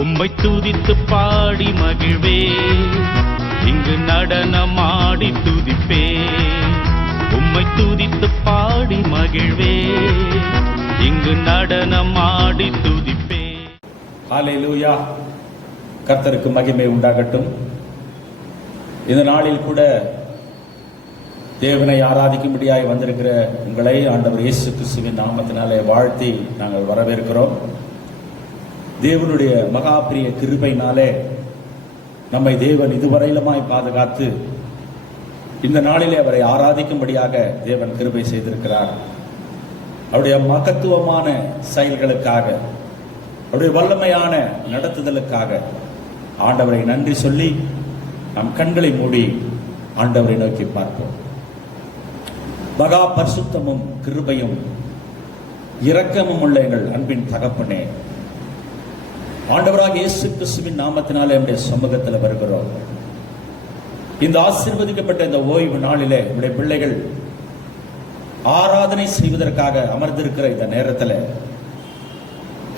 உம்மை துதித்து பாடி மகிழ்வே, இங்கு நடனமாடி துதிப்பே. உம்மை துதித்து பாடி மகிழ்வே, இங்கு நடனமாடி துதிப்பே. ஹல்லேலூயா. கர்த்தருக்கு மகிமை உண்டாகட்டும். இந்த நாளில் கூட தேவனை ஆராதிக்கும்படியாய் வந்திருக்கிற உங்களை ஆண்டவர் இயேசு கிறிஸ்துவின் நாமத்தினாலே வாழ்த்தி நாங்கள் வரவேற்கிறோம். தேவனுடைய மகா பிரிய கிருபையினாலே நம்மை தேவன் இதுவரையிலுமாய் பாதுகாத்து இந்த நாளிலே அவரை ஆராதிக்கும்படியாக தேவன் கிருபை செய்திருக்கிறார். அவருடைய மகத்துவமான செயல்களுக்காக, அவருடைய வல்லமையான நடத்துதலுக்காக ஆண்டவரை நன்றி சொல்லி நம் கண்களை மூடி ஆண்டவரை நோக்கி பார்ப்போம். மகா பரிசுத்தமும் கிருபையும் இரக்கமும் உள்ள எங்கள் அன்பின் தகப்பனே, ஆண்டவராக இயேசு கிறிஸ்துவின் நாமத்தினாலே நம்முடைய சமூகத்தில் வருகிறோம். இந்த ஆசீர்வதிக்கப்பட்ட இந்த ஓய்வு நாளிலே நம்முடைய பிள்ளைகள் ஆராதனை செய்வதற்காக அமர்ந்திருக்கிற இந்த நேரத்தில்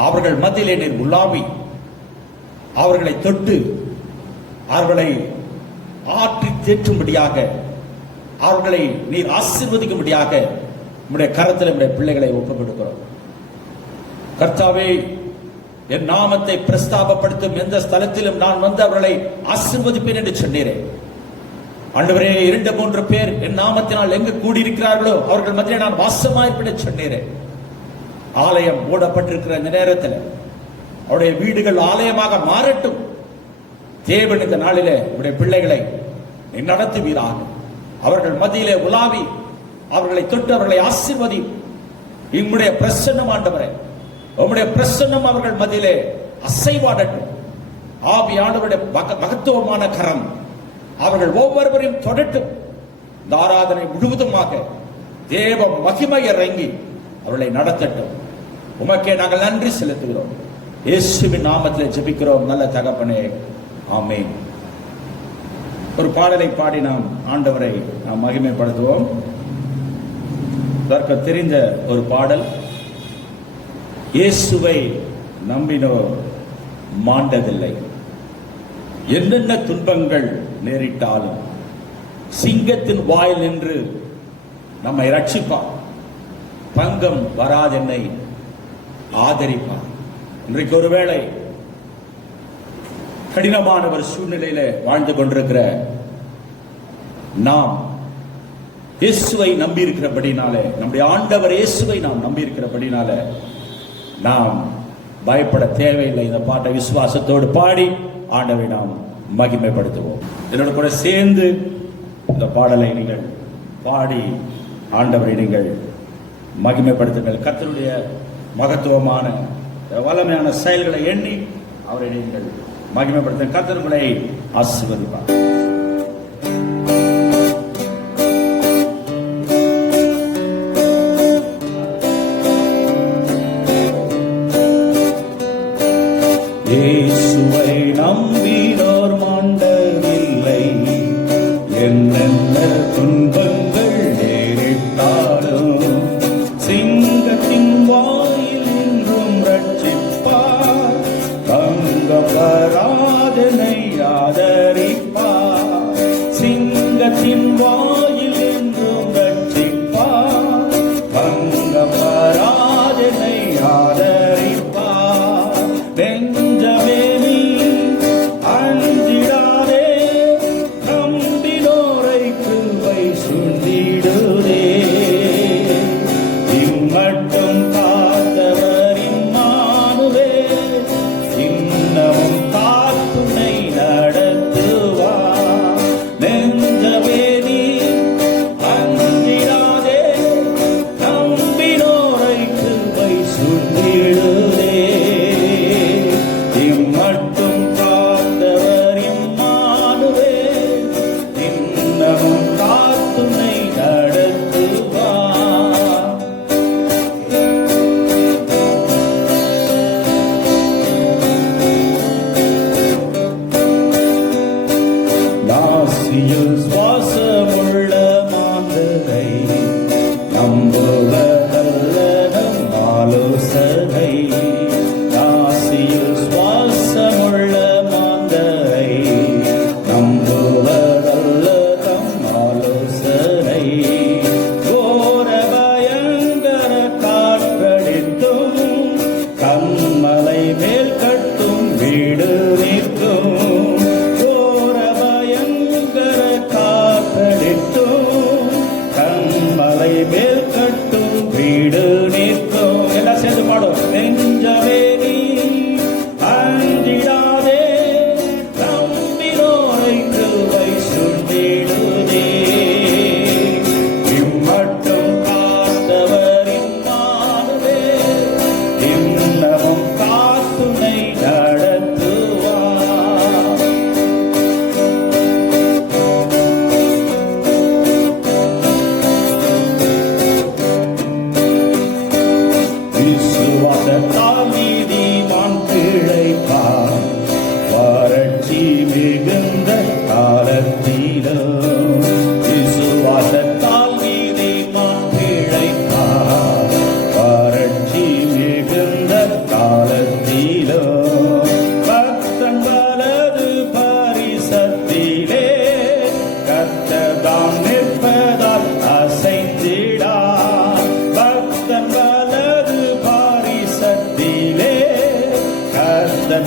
அவர்கள் மத்தியிலே நீர் உலாவி அவர்களை தொட்டு அவர்களை ஆற்றி தேற்றும்படியாக, அவர்களை நீர் ஆசீர்வதிக்கும்படியாக நம்முடைய கரத்தில் நம்முடைய பிள்ளைகளை ஒப்புக் கொடுக்கிறோம். கர்த்தாவே, என் நாமத்தை பிரஸ்தாபப்படுத்தும் எந்த ஸ்தலத்திலும் நான் வந்து அவர்களை ஆசீர்வதிப்பேன் என்று சொன்னீரே. ஆண்டவரே, 2-3 பேர் என் நாமத்தினால் எங்கு கூடியிருக்கிறார்களோ அவர்கள் மத்தியிலே நான் வாசமாயிருப்பேன் என்று சொன்னீரே. ஆலயம் மூடப்பட்டிருக்கிற இந்த நேரத்தில் அவருடைய வீடுகள் ஆலயமாக மாறட்டும். தேவன் இந்த நாளிலே உடைய பிள்ளைகளை நடத்துவீராக. அவர்கள் மத்தியிலே உலாவி அவர்களை தொட்டு அவர்களை ஆசீர்வதி. உம்முடைய பிரசன்னம் ஆண்டவரே, உம்முடைய பிரசன்னம் அவர்கள் மத்தியிலே அசைவாடட்டும். ஆவியானவருடைய மகத்துவமான கரம் அவர்கள் ஒவ்வொருவரையும் தொடட்டும். இந்த ஆராதனை முழுவதுமாக தேவ மகிமை இறங்கி அவர்களை நடத்தட்டும். உமக்கே நாங்கள் நன்றி செலுத்துகிறோம். இயேசுவின் நாமத்தில் ஜெபிக்கிறோம் நல்ல தகப்பனே, ஆமென். ஒரு பாடலை பாடி நாம் ஆண்டவரை நாம் மகிமைப்படுத்துவோம். இதற்கு தெரிந்த ஒரு பாடல், இயேசுவை நம்பினோர் மாண்டதில்லை. என்னென்ன துன்பங்கள் நேரிட்டாலும் சிங்கத்தின் வாயில் நின்று நம்மை ரட்சிப்பார். பங்கம் வராதென்னை ஆதரிப்பார். இன்றைக்கு ஒருவேளை கடினமான ஒரு சூழ்நிலையில வாழ்ந்து கொண்டிருக்கிற நாம் இயேசுவை நம்பி இருக்கிறபடினாலே, நம்முடைய ஆண்டவர் இயேசுவை நாம் நம்பி இருக்கிறபடினால நாம் பயப்பட தேவையில்லை. இந்த பாட்டை விசுவாசத்தோடு பாடி ஆண்டவரை நாம் மகிமைப்படுத்துவோம். என்னோட கூட சேர்ந்து இந்த பாடலை நீங்கள் பாடி ஆண்டவரை நீங்கள் மகிமைப்படுத்துங்கள். கர்த்தருடைய மகத்துவமான வல்லமையான செயல்களை எண்ணி அவரை நீங்கள் மகிமைப்படுத்த கர்த்தர் உங்களை ஆசீர்வதிப்பார். இயேசுவை நம்பினோர் மாண்டதில்லை. என்னென்ன துன்பங்கள் நேரிட்டாலும் சிங்கத்தின் வாயில் நின்றும் ரட்சிப்பார். பங்கம் வராதென்னை ஆதரிப்பார். சிங்கத்தின் வாயில் நின்றும் ரட்சிப்பார். பங்கம் வராதென்னை ஆதரிப்பார். நெஞ்சமே நீ அஞ்சிடாதே, நம்பினோரை கிருபை சூழ்ந்திடுதே. இம்மட்டும் காத்தவர் இம்மானுவேல், இன்னமும் காத்துணை நடத்துவார். நெஞ்சமே நீ அஞ்சிடாதே, நம்பினோரை கிருபை சூழ்ந்திடுதே.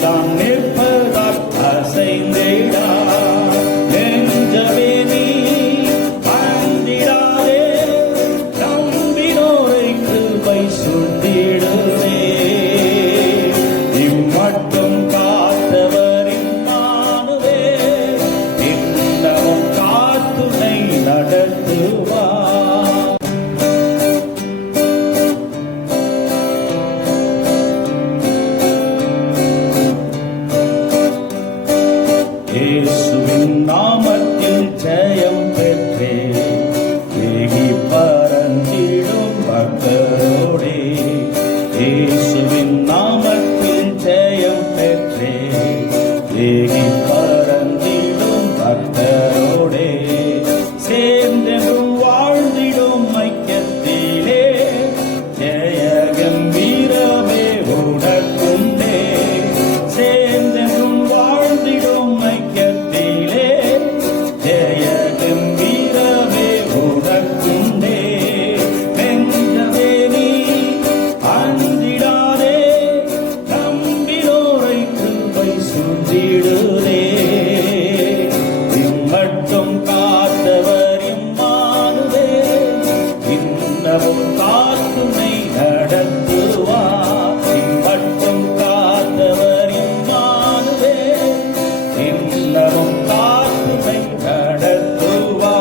தான் நிற்பதால் அசைந்திடா. நெஞ்சமே நீ அந்திடாதே, நம்பினோரை கிருபை சூழ்ந்திடுவே. இம்மட்டும் காத்தவரின் நானுவே, இன்னமும் காத்துனை நடத்துவா. இயேசுவின் நாமத்தில் ஜெயம் பெற்றே, ஏகி பறந்திடும் பக்தரோடே. இயேசுவின் நாமத்தில் ஜெயம் பெற்றே, ஏகி பறந்திடும் பக்தரோடே. சேர்ந்தென்றும் வாழ்ந்திடும் ஐக்கியத்திலே, ஜெய கம்பீரமே உனக்குண்டே. சேர்ந்தென்றும் வாழ்ந்திடும் ஐக்கியத்திலே, ஜெய கம்பீரமே உனக்குண்டே. நெஞ்சமே நீ அந்திடாதே, நம்பினோரை கிருபை சூழ்ந்திடுதே. இம்மட்டும் காத்தவர் இம்மானுவே, இன்னமும் காத்துனை நடத்துவா. இம்மட்டும் காத்தவர் இம்மானுவே, இன்னமும் காத்துனை நடத்துவா.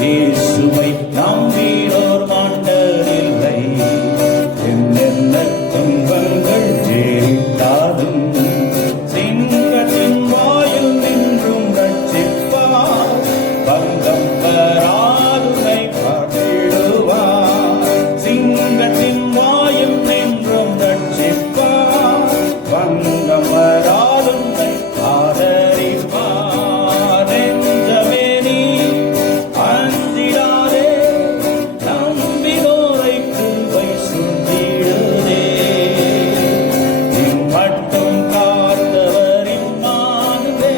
இயேசுவை நம்பினோர் மாண்டதில்லை, என்னென்ன துன்பங்கள் நேரிட்டாலும் சிங்கத்தின் வாயில் நின்றும் ரட்சிப்பார். பங்கம் வராதுனை காத்திடுவார். சிங்கத்தின் வாயில் நின்றும் ரட்சிப்பார். பங்கம் வராதுனை ஆதரிப்பார். நெஞ்சமே நீ அந்திடாதே, நம்பினோரை கிருபை சூழ்ந்திடுதே. இம்மட்டும் காத்தவர் இம்மானுவே,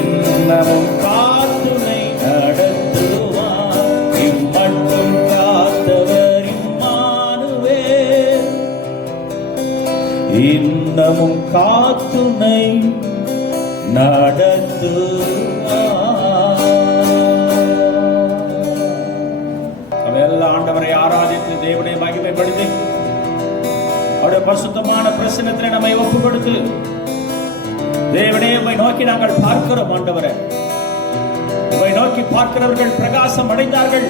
இன்னமும் காத்துனை நடத்துவார். இம்மட்டும் காத்தவர் இம்மானுவே, இன்னமும் காத்துனை நடத்துவார். எல்லா ஆண்டவரை ஆராதித்து தேவனை மகிமைப்படுத்தி அவருடைய பரிசுத்தமான பிரசன்னத்திலே நம்மை ஒப்பு கொடுத்து, தேவனே உம்மை நோக்கி நாங்கள் பார்க்கிறோம். ஆண்டவரே, உம்மை நோக்கி பார்க்கிறவர்கள் பிரகாசம் அடைந்தார்கள்,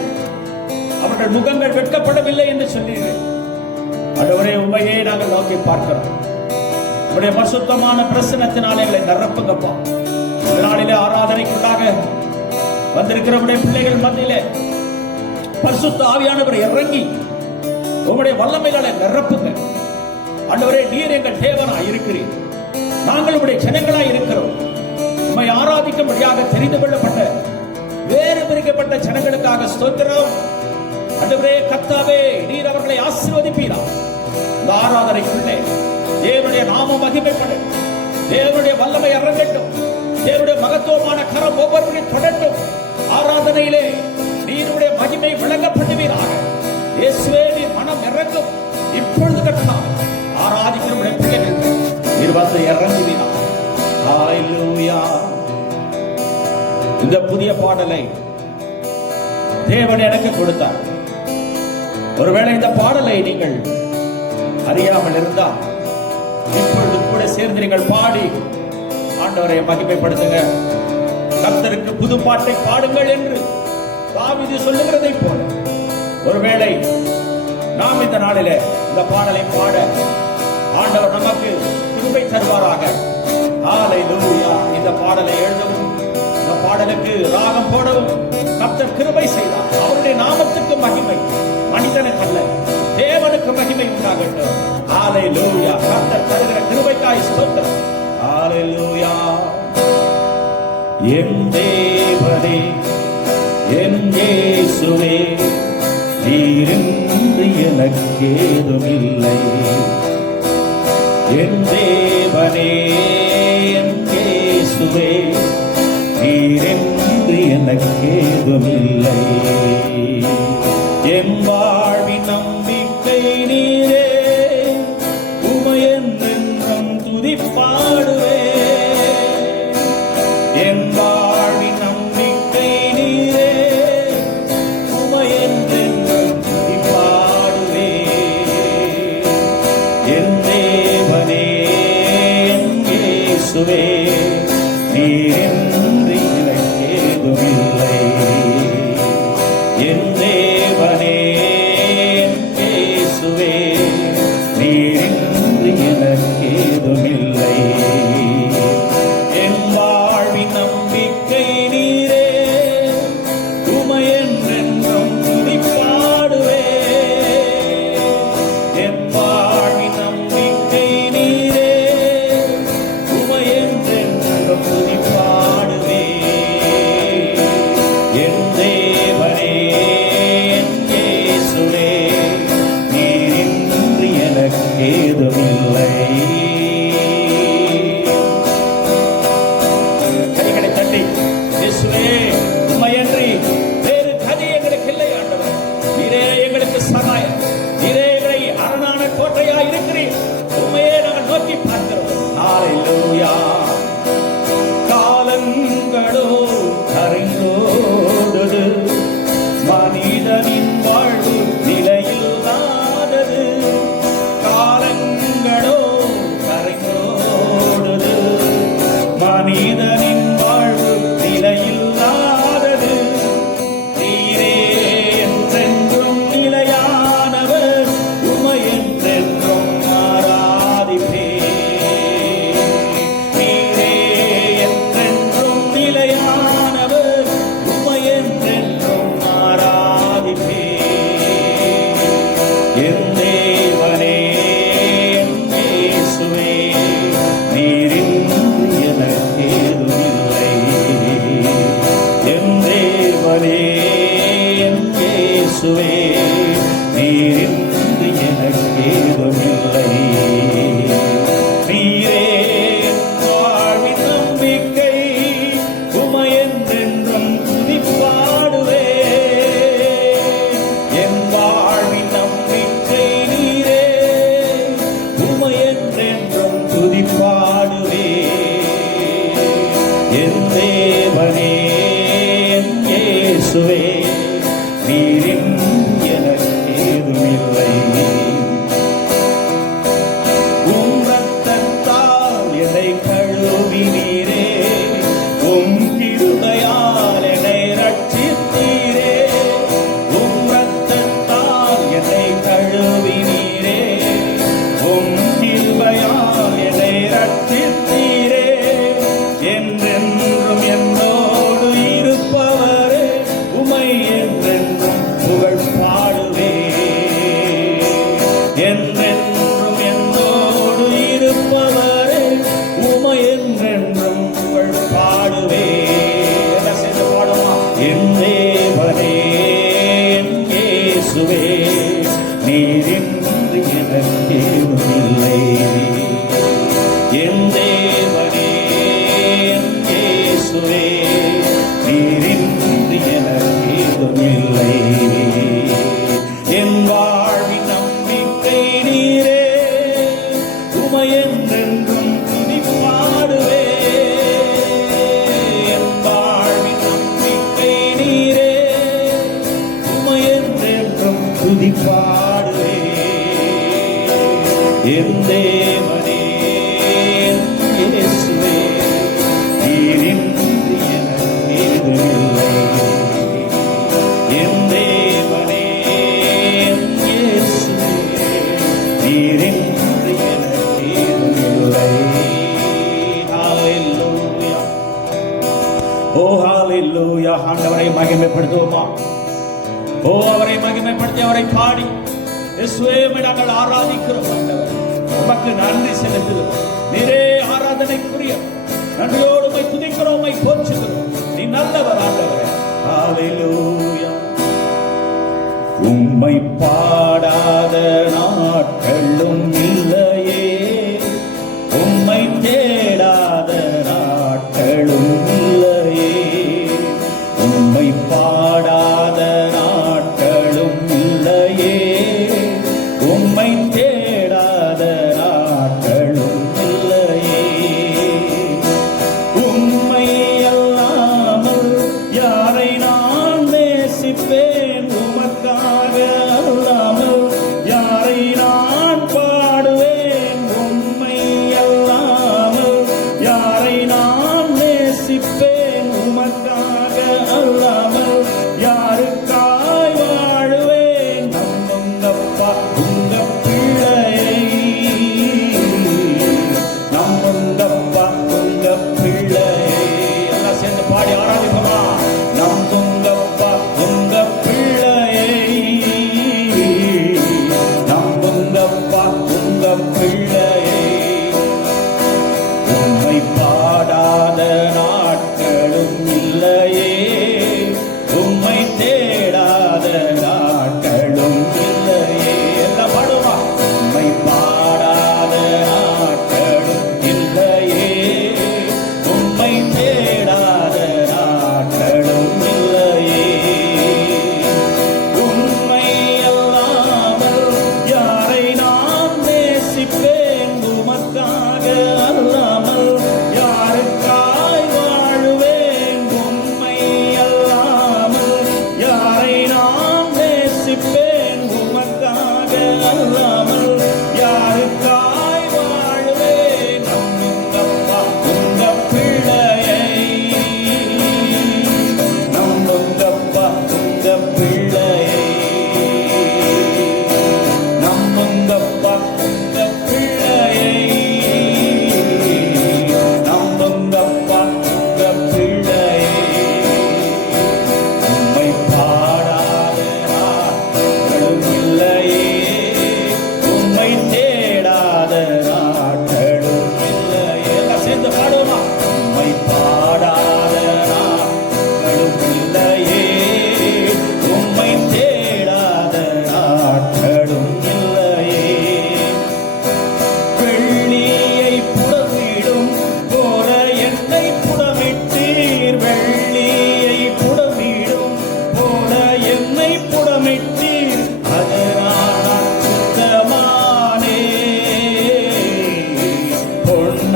அவர்கள் முகங்கள் வெட்கப்படவில்லை என்று சொன்னீர்கள். ஆண்டவரே, உம்மையே நாங்கள் நோக்கி பார்க்கிறோம். உம்முடைய பரிசுத்தமான பிரசன்னத்தினாலே எங்களை நிரப்புங்கப்பா. இந்த நாளிலே ஆராதனைக்குள்ளாக வந்திருக்கிற உம்முடைய பிள்ளைகள் மத்தியிலே பரிசுத்த ஆவியானவர் இறங்கி உம்முடைய வல்லமைகளை நிரப்புங்க. ஆண்டவரே, நீர் எங்கள் தேவனாய் இருக்கிறீர், நாங்கள் உம்முடைய ஜனங்களாய் இருக்கிறோம். உம்மை ஆராதிக்கும்படியாக தெரிந்து கொள்ளப்பட்ட வேறு பிரிக்கப்பட்ட ஜனங்களுக்காக ஸ்தோத்திரம். ஆண்டவரே, கர்த்தாவே, நீர் அவர்களை ஆசீர்வதிப்பீரா. இந்த ஆராதனைக்குள்ளே தேவனுடைய நாமம் மகிமைப்படும், தேவனுடைய வல்லமை இறங்கட்டும், தேவனுடைய மகத்துவமான கரம் ஒவ்வொருவரையும் தொடட்டும். ஆராதனையிலே நீருடைய மகிமை விளங்கப்படுவீராக. இயேசுவே, நீர் மனம் இறங்கும் இப்பொழுது. கர்த்தாவே, ஆராதிக்கிற பிள்ளைகள் நீர் வந்து இறங்குவீரா. ஹல்லேலூயா. இந்த புதிய பாடலை தேவன் எனக்கு கொடுத்தார். ஒருவேளை இந்த பாடலை நீங்கள் அறியாமல் இருந்தால் இப்பொழுது கூட சேர்ந்து நீங்கள் பாடி ஆண்டவரை மகிமைப்படுத்துங்க. கர்த்தருக்கு புது பாட்டை பாடுங்கள் என்று தாவீது சொல்லுகிறதை போல ஒருவேளை நாம் இந்த நாளிலே இந்த பாடலை பாட ஆண்டவர் நமக்கு கிருபை தருவாராக. ஹல்லேலூயா. இந்த பாடலை எழுதவும், இந்த பாடலுக்கு ராகம் போடவும் கர்த்தர் கிருபை செய்தார். அவருடைய நாமத்துக்கு மகிமை, மனிதனுக்கு அல்ல, தேவனுக்கு மகிமை உண்டாகட்டும். ஹல்லேலூயா. கர்த்தர் தருகிற கிருபைக்காய் ஸ்தோத்திரம். ஹல்லேலூயா. என் தேவனே, என் இயேசுவே, நீரின்றி எனக்கேதுமில்லை. என் தேவனே, என் இயேசுவே, நீரின்றி எனக்கேதுமில்லை. என் வாழ்வின் நம்பிக்கை நீரே, உம்மை என்றென்றும் துதிப்பேன். துதிப்பாடுவே. என் வாழ்வின் நம்பிக்கை நீரே, உமையென்றென்றும் துதிப்பாடுவே. என் தேவனே, என் இயேசுவே, நீரின்றி எனக்கேதுமில்லை. என் தேவனே, என் இயேசுவே, நீரின்றி எனக்கேதுமில்லை. என் வாழ்வின் நம்பிக்கை நீரே, உமையென்றென்றும் துதிப்பாடுவே. என் வாழ்வின் நம்பிக்கை நீரே, உமையென்றென்றும் துதிப்பாடுவே. என் தேவனே, என் இயேசுவே, நீரின்றி எனக்கேதுமில்லை. கைகளை தட்டி, இயேசுவே, உம்மையன்றி வேறு கதி எங்களுக்கு இல்லை ஆண்டவரே. நீரே எங்களுக்கு சகாயம், நீரே எங்களை அரணான கோட்டையா இருக்கிறீர். உண்மையே நாங்கள் நோக்கி பார்க்கிறோம். ஹalleluya. காலங்களோ கரைந்தோடுது, மனிதனின் வாழ்வு நிலையில்லாதது. காலங்களோ கரைந்தோடுது, மனிதனின் வாழ்வு நிலையில்லாதது. நீரே என்றென்றும் நிலையானவர், உமையென்றென்றும் ஆராதிப்பேன். நீரே என்றென்றும் நிலையானவர், உமையென்றென்றும் ஆராதிப்பேன். என் தேவனே, என் இயேசுவே, நீரின்றி எனக்கேதுமில்லை. என் தேவனே, என் இயேசுவே, நீரின்றி எனக்கேதுமில்லை. நீரே என் வாழ்வின் நம்பிக்கை, உமையென்றென்றும் துதிப்பாடுவே. என் வாழ்வின் நம்பிக்கை நீரே, உமையென்றென்றும் துதிப்பாடுவே. என் தேவனே, என் இயேசுவே, நீரின்றி எனக்கேதுமில்லை. உம் இரத்தத்தால் என்னை கழுவினீரே, உம் கிருபையால் என்னை ரட்சித்தீரே. உம் இரத்தத்தால் என்னை கழுவினீரே, உம் கிருபையால் என்னை ரட்சித்தீரே. என்றென்றும் என்னோடு இருப்பவரே, உமை என்றென்றும் புகழ் பாடுவே. என்றென்றும் என்னோடு இருப்பவரே, உமை என்றென்றும் புகழ் பாடுவே. எல்லாம் சேர்ந்து பாடுமா? என் தேவனே, என் இயேசுவே, நீரின்றி எனக்கேதுமில்லை. என் தேவனே, என் இயேசுவே, நீரின்றி எனக்கேதுமில்லை. என் வாழ்வின் நம்பிக்கை நீரே, உமையென்றென்றும் துதிப்பாடுவே. என் வாழ்வின் நம்பிக்கை நீரே, உமையென்றென்றும் துதிப்பாடுவே. என் தேவனே, என் இயேசுவே, நீரின்றி எனக்கேதுமில்லை. என் தேவனே, என் இயேசுவே, நீரின்றி எனக்கேதுமில்லை. ஹalleluya. ஓ ஹalleluya. ஆண்டவரை மகிமைப்படுத்துவோமா? ஓ அவரை மகிமைப்படுத்தி அவரை பாடி இயேசுவே நாங்கள் ஆராதிக்கிறோம். ஆண்டவரே உமக்கு நன்றி செலுத்துகிறோம். நீரே ஆராதனைக்குரிய, நன்றியோடு உம்மை துதிக்கிறோம், உம்மை போற்றுகிறோம். நீ நல்லவர் ஆண்டவரே. ஹalleluya. உம்மை பாடாத நாட்களும் இல்லையே, உம்மை தேடாத நாட்களும் இல்லையே. உம்மை பாடாத நாட்களும் இல்லையே, உம்மை தேடாத நாட்களும் இல்லையே.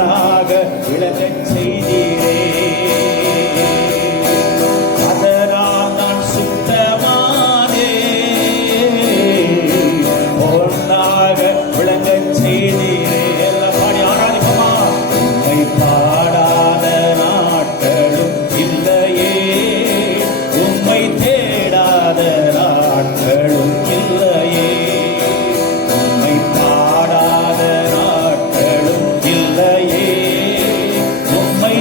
பொன்னாக விளங்கச் செய்தீரே. அதனால் நான் சுத்தமானே, பொன்னாக விளங்கச் செய்தீரே. எல்லாம் பாடி ஆராதிப்போமா? உம்மை பாடாத நாட்களும் இல்லையே, உம்மை தேடாத நாட்களும் இல்லையே, உம்மை பாடாத நாட்களும் இல்லையே, உம்மை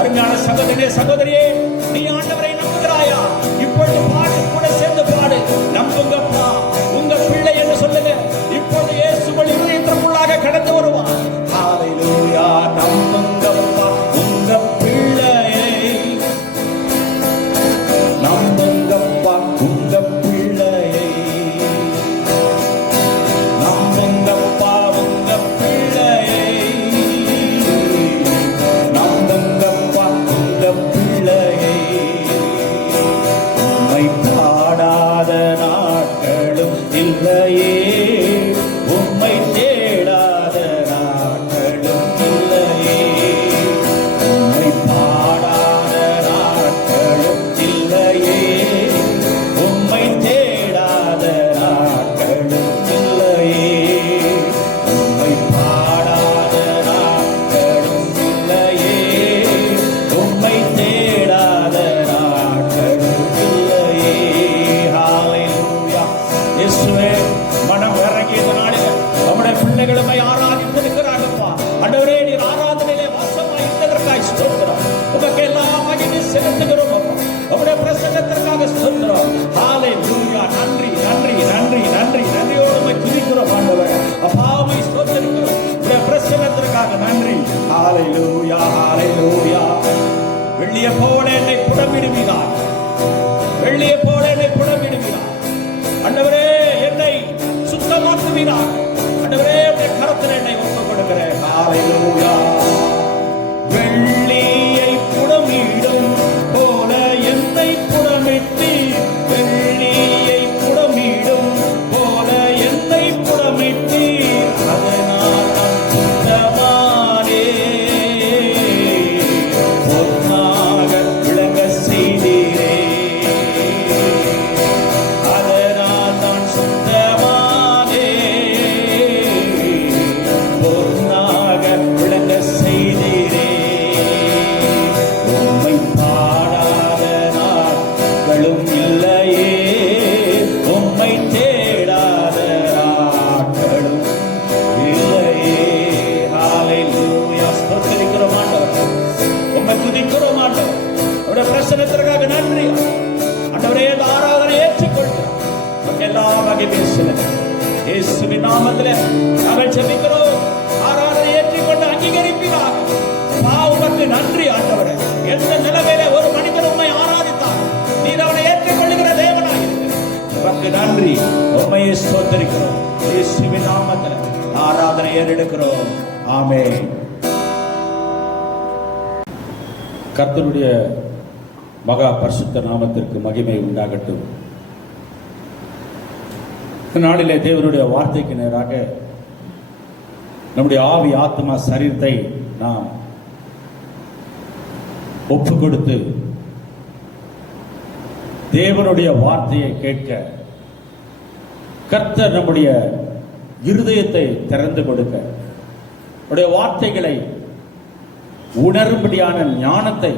அருமையான சகோதரனே, சகோதரியே, நீ ஆண்டவரை நம்புகிறாயா? இப்பொழுது பாடு, கூட சேர்ந்து பாடு. நம்புங்கப்பா, உங்க பிள்ளை என்று சொல்லுங்க. இப்பொழுது இயேசுவின் இதயத்திற்குள்ளாக கடந்து வருவான். ஹalleluya. நம்புங்கப்பா உங்க பிள்ளையை, நம்புங்கப்பா உங்க பிள்ளையை, நம்புங்கப்பா உங்க பிள்ளையை, நம்புங்கப்பா உங்க பிள்ளையை. உம்மை பாடாத நாட்களும் இல்லையே, உம்மை தேடாத நாட்களும் இல்லையே, உம்மை பாடாத நாட்களும் இல்லையே, உம்மை தேடாத நாட்களும் இல்லையே, உம்மை பாடாத நாட்களும் இல்லையே, உம்மை தேடாத நாட்களும் இல்லையே. ஹalleluya. இயேசுவே, மனம் இறங்கி இந்த நாளில் நம்முடைய பிள்ளைகளுமை ஆராதித்திருக்கிறார்கள்ப்பா. ஆண்டவரே, நீர் ஆராதனையிலே வாசமாய் இருந்ததற்காக ஸ்தோத்திரம். உமக்கு எல்லா மகிமையும் செலுத்துகிறோம் அப்பா. உம்முடைய பிரசன்னத்திற்காக ஸ்தோத்திரம். ஹalleluya. நன்றி நன்றி நன்றி நன்றி நன்றியோடு உம்மை துதிக்கிறோம் ஆண்டவரே. அப்பா, உம்மை ஸ்தோத்திரிக்கிறோம். உம்முடைய பிரசன்னத்திற்காக நன்றி. ஹalleluya ஹalleluya. வெள்ளியை போல என்னை புடமிடுவீராய், வெள்ளியை போல என்னை புடமிடுவீராய். ஆண்டவரே, என்னை சுத்தமாக்குவீராய். ஆண்டவரே, உம்முடைய கரத்தில் என்னை ஒப்புக் கொடுக்கிறேன். ஹalleluya. வெள்ளியை புடமிடும் போல என்னை புடமிட்டீர், வெள்ளியை புடமிடும் போல என்னை புடமிட்டீர். அதனால் நான் சுத்தமானே, பொன்னாக விளங்க செய்தீரே. அதனால் நான் சுத்தமானே, பொன்னாக விளங்க செய்தீரே. உம்மை பாடாத நாட்களும் இல்லையே, உம்மை தேடாத நாட்களும் இல்லையே. ஹalleluya. ஸ்தோத்திரிக்கிறோம் ஆண்டவரே, உம்மை துதிக்கிறோம் ஆண்டவரே. உம்முடைய பிரசன்னத்திற்காக நன்றி ஆண்டவரே. இந்த ஆராதனை ஏற்றுக்கொள்கிறோம். உமக்கு எல்லா மகிமையும் செலுத்துகிறோம். இயேசுவின் நாமத்திலே நாங்கள் ஜெபிக்கிறோம். ஆராதனை ஏற்றுக்கொண்டு அங்கீகரிப்பீராக. உமக்கு நன்றி ஆண்டவரே. எந்த நிலைமையில ஒரு மனிதன் உம்மை ஆராதித்தார், நீர் அவனை ஏற்றுக்கொள்ளுகிற தேவனாய் இருக்கிறீர். உமக்கு நன்றி. உம்மையை ஸ்தோத்திரிக்கிறோம். இயேசுவின் நாமத்தில் ஆராதனை ஏறெடுக்கிறோம். ஆமென். கர்த்தருடைய மகா பரிசுத்த நாமத்திற்கு மகிமை உண்டாகட்டும். இந்த நாளிலே தேவனுடைய வார்த்தைக்கு நேராக நம்முடைய ஆவி, ஆத்மா, சரீரத்தை நாம் ஒப்பு கொடுத்து தேவனுடைய வார்த்தையை கேட்க கர்த்தர் நம்முடைய இருதயத்தை திறந்து கொடுக்க, அவருடைய வார்த்தைகளை உணரும்படியான ஞானத்தை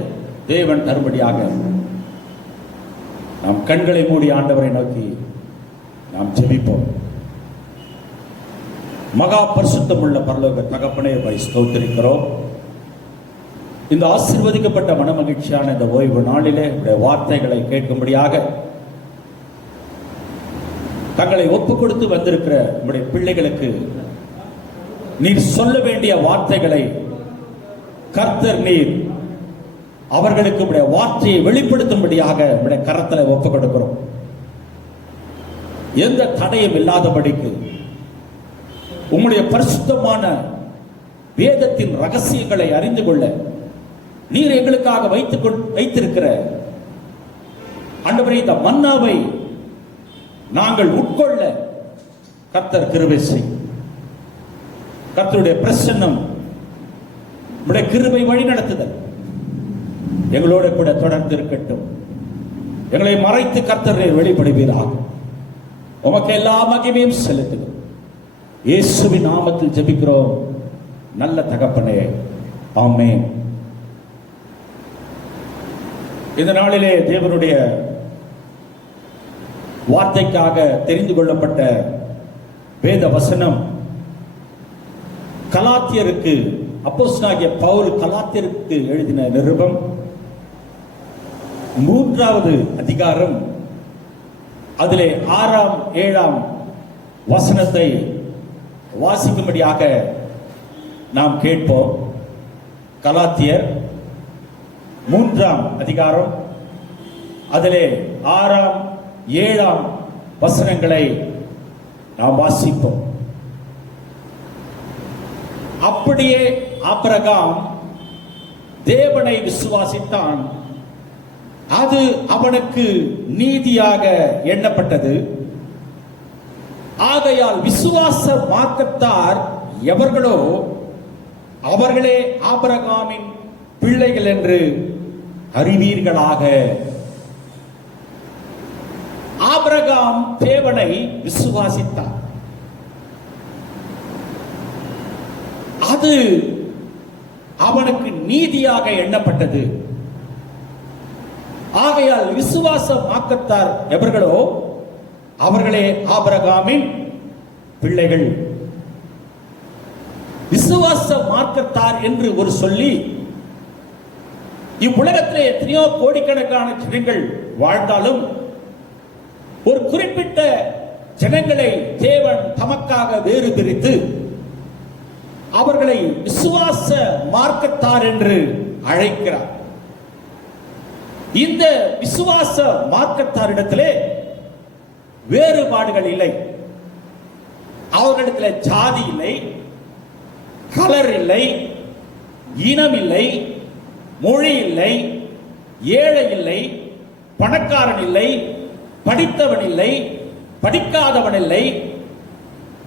தேவன் தரும்படியாக நாம் கண்களை மூடி ஆண்டவரை நோக்கி நாம் ஜெபிப்போம். மகா பரிசுத்தமுள்ள பரலோக தகப்பனே, ஸ்தோத்திரிக்கிறோம். இந்த ஆசீர்வதிக்கப்பட்ட மனமகிழ்ச்சியான இந்த ஓய்வு நாளிலே உடைய வார்த்தைகளை கேட்கும்படியாக தங்களை ஒப்பு கொடுத்து வந்திருக்கிற நம்முடைய பிள்ளைகளுக்கு நீர் சொல்ல வேண்டிய வார்த்தைகளை கர்த்தர் நீர் அவர்களுக்கு உடைய வார்த்தையை வெளிப்படுத்தும்படியாக உடைய கரத்தில் ஒப்பு கொடுக்கிறோம். எந்த தடையும் இல்லாதபடிக்கு உம்முடைய பரிசுத்தமான வேதத்தின் ரகசியங்களை அறிந்து கொள்ள நீர் எங்களுக்காக வைத்திருக்கிற ஆண்டவரே, இந்த மன்னாவை நாங்கள் உட்கொள்ள கர்த்தர் கிருபை செய். கர்த்தருடைய பிரசன்னம், உம்முடைய கிருபை வழி நடத்துதல் எங்களோட கூட தொடர்ந்து இருக்கட்டும். எங்களை மறைத்து கர்த்தரை வெளிப்படுவீராக. உமக்கு எல்லா மகிமையும் செலுத்துகிறோம். இயேசுவின் நாமத்தில் ஜெபிக்கிறோம் நல்ல தகப்பனே, ஆமென். இந்த நாளிலே தேவனுடைய வார்த்தைக்காக தெரிந்து கொள்ளப்பட்ட வேத வசனம் கலாத்தியருக்கு அப்போஸ்தலனாகிய பவுல் கலாத்தியருக்கு எழுதின நிருபம் 3வது அதிகாரம் அதிலே 6ஆம் 7ஆம் வசனத்தை வாசிக்கும்படியாக நாம் கேட்போம். கலாத்தியர் 3ஆம் அதிகாரம் அதிலே 6ஆம் 7ஆம் வசனங்களை நாம் வாசிப்போம். அப்படியே ஆபிரகாம் தேவனை விசுவாசித்தான், அது அவனுக்கு நீதியாக எண்ணப்பட்டது. ஆகையால் விசுவாச மார்க்கத்தார் எவர்களோ அவர்களே ஆபிரகாமின் பிள்ளைகள் என்று அறிவீர்களாக. ஆபிரகாம் தேவனை விசுவாசித்தார், அது அவனுக்கு நீதியாக எண்ணப்பட்டது. ஆகையால் விசுவாச மார்க்கத்தார் எவர்களோ அவர்களே ஆபிரகாமின் பிள்ளைகள். விசுவாச மார்க்கத்தார் என்று ஒரு சொல்லி இவ்வுலகத்திலே எத்தனையோ கோடிக்கணக்கான ஜனங்கள் வாழ்ந்தாலும் ஒரு குறிப்பிட்ட ஜனங்களை தேவன் தமக்காக வேறு பிரித்து அவர்களை விசுவாச மார்க்கத்தார் என்று அழைக்கிறார். இந்த விசுவாச மார்க்கத்தாரிடத்திலே வேறுபாடுகள் இல்லை. அவர்களிடத்தில் ஜாதி இல்லை, கலர் இல்லை, இனம் இல்லை, மொழி இல்லை, ஏழை இல்லை, பணக்காரன் இல்லை, படித்தவன் இல்லை, படிக்காதவன் இல்லை,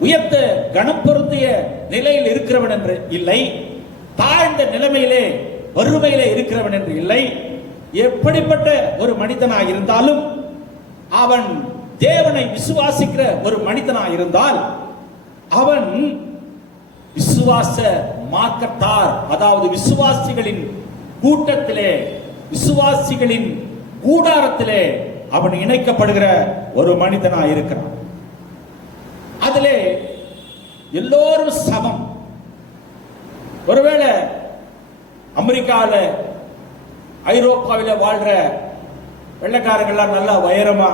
உயர்த்த கணம் பொருந்திய நிலையில் இருக்கிறவன் என்று இல்லை, தாழ்ந்த நிலைமையிலே வறுமையிலே இருக்கிறவன் என்று இல்லை. எப்படிப்பட்ட ஒரு மனிதனாக இருந்தாலும் அவன் தேவனை விசுவாசிக்கிற ஒரு மனிதனாக இருந்தால் அவன் விசுவாச மார்க்கத்தார், அதாவது விசுவாசிகளின் கூட்டத்திலே, விசுவாசிகளின் கூடாரத்திலே அவன் இணைக்கப்படுகிற ஒரு மனிதனாக இருக்கிறான். அதிலே எல்லோரும் சமம். ஒருவேளை அமெரிக்காவில் ஐரோப்பாவில் வாழ்ற வெள்ளைக்காரங்கள்லாம் நல்லா உயரமா,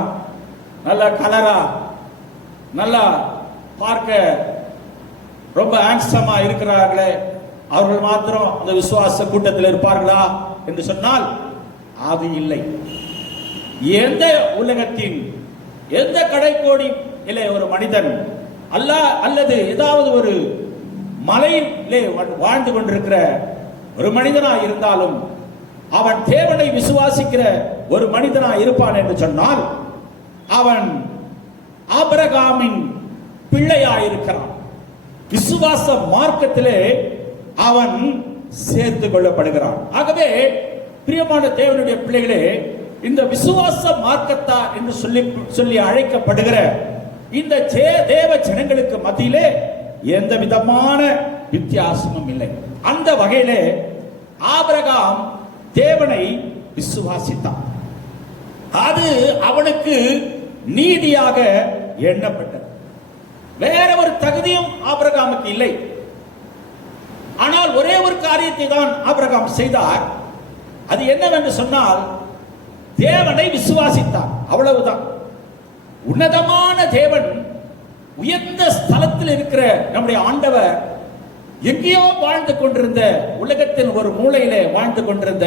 நல்லா கலரா, நல்லா பார்க்க ரொம்ப ஹேண்ட்ஸமா இருக்கிறார்களே, அவர்கள் மாத்திரம் அந்த விசுவாச கூட்டத்தில் இருப்பார்களா என்று சொன்னால் அது இல்லை. எந்த உலகத்தின் எந்த கடைக்கோடி இல்லை ஒரு மனிதன் அல்லது ஏதாவது ஒரு மலையிலே வாழ்ந்து கொண்டிருக்கிற ஒரு மனிதனாக இருந்தாலும் அவன் தேவனை விசுவாசிக்கிற ஒரு மனிதனாக இருப்பான் என்று சொன்னால் அவன் ஆபிரகாமின் பிள்ளையாயிருக்கிறான். விசுவாச மார்க்கத்திலே அவன் சேர்த்து கொள்ளப்படுகிறான். ஆகவே பிரியமான தேவனுடைய பிள்ளைகளே, இந்த விசுவாச மார்க்கத்தார் என்று சொல்லி அழைக்கப்படுகிற இந்த தேவ ஜனங்களுக்கு மத்தியிலே எந்த விதமான வித்தியாசமும் இல்லை. அந்த வகையிலே ஆபிரகாம் தேவனை விசுவாசித்தான், அது அவனுக்கு நீதியாக எண்ணப்பட்டது. வேற ஒரு தகுதியும் ஆபிரகாமுக்கு இல்லை. ஆனால் ஒரே ஒரு காரியத்தை தான் ஆபிரகாம் செய்தார். அது என்னவென்று சொன்னால் தேவனை விசுவாசித்தார், அவ்வளவுதான். உன்னதமான தேவன், உயர்ந்த ஸ்தலத்தில் இருக்கிற நம்முடைய ஆண்டவர் எங்கேயோ வாழ்ந்து கொண்டிருந்த, உலகத்தின் ஒரு மூலையிலே வாழ்ந்து கொண்டிருந்த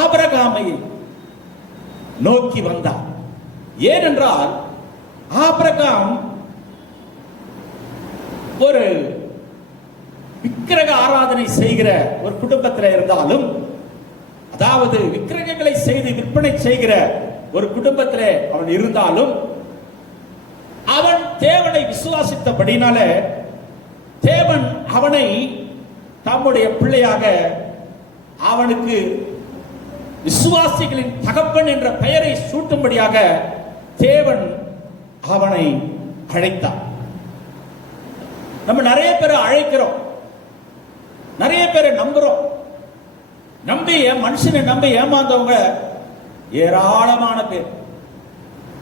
ஆபிரகாமை நோக்கி வந்தார். ஏனென்றால் ஆபிரகாம் ஒரு விக்கிரக ஆராதனை செய்கிற ஒரு குடும்பத்தில் இருந்தாலும், அதாவது விக்கிரகங்களை செய்து விற்பனை செய்கிற ஒரு குடும்பத்திலே அவன் இருந்தாலும், அவன் தேவனை விசுவாசித்தபடினால தேவன் அவனை தம்முடைய பிள்ளையாக, அவனுக்கு விசுவாசிகளின் தகப்பன் என்ற பெயரை சூட்டும்படியாக தேவன் அவனை அழைத்தார். நம்ம நிறைய பேரை அழைக்கிறோம், நிறைய பேரை நம்புறோம். நம்பி மனுஷனை நம்பி ஏமாந்தவங்க ஏராளமான பேர்.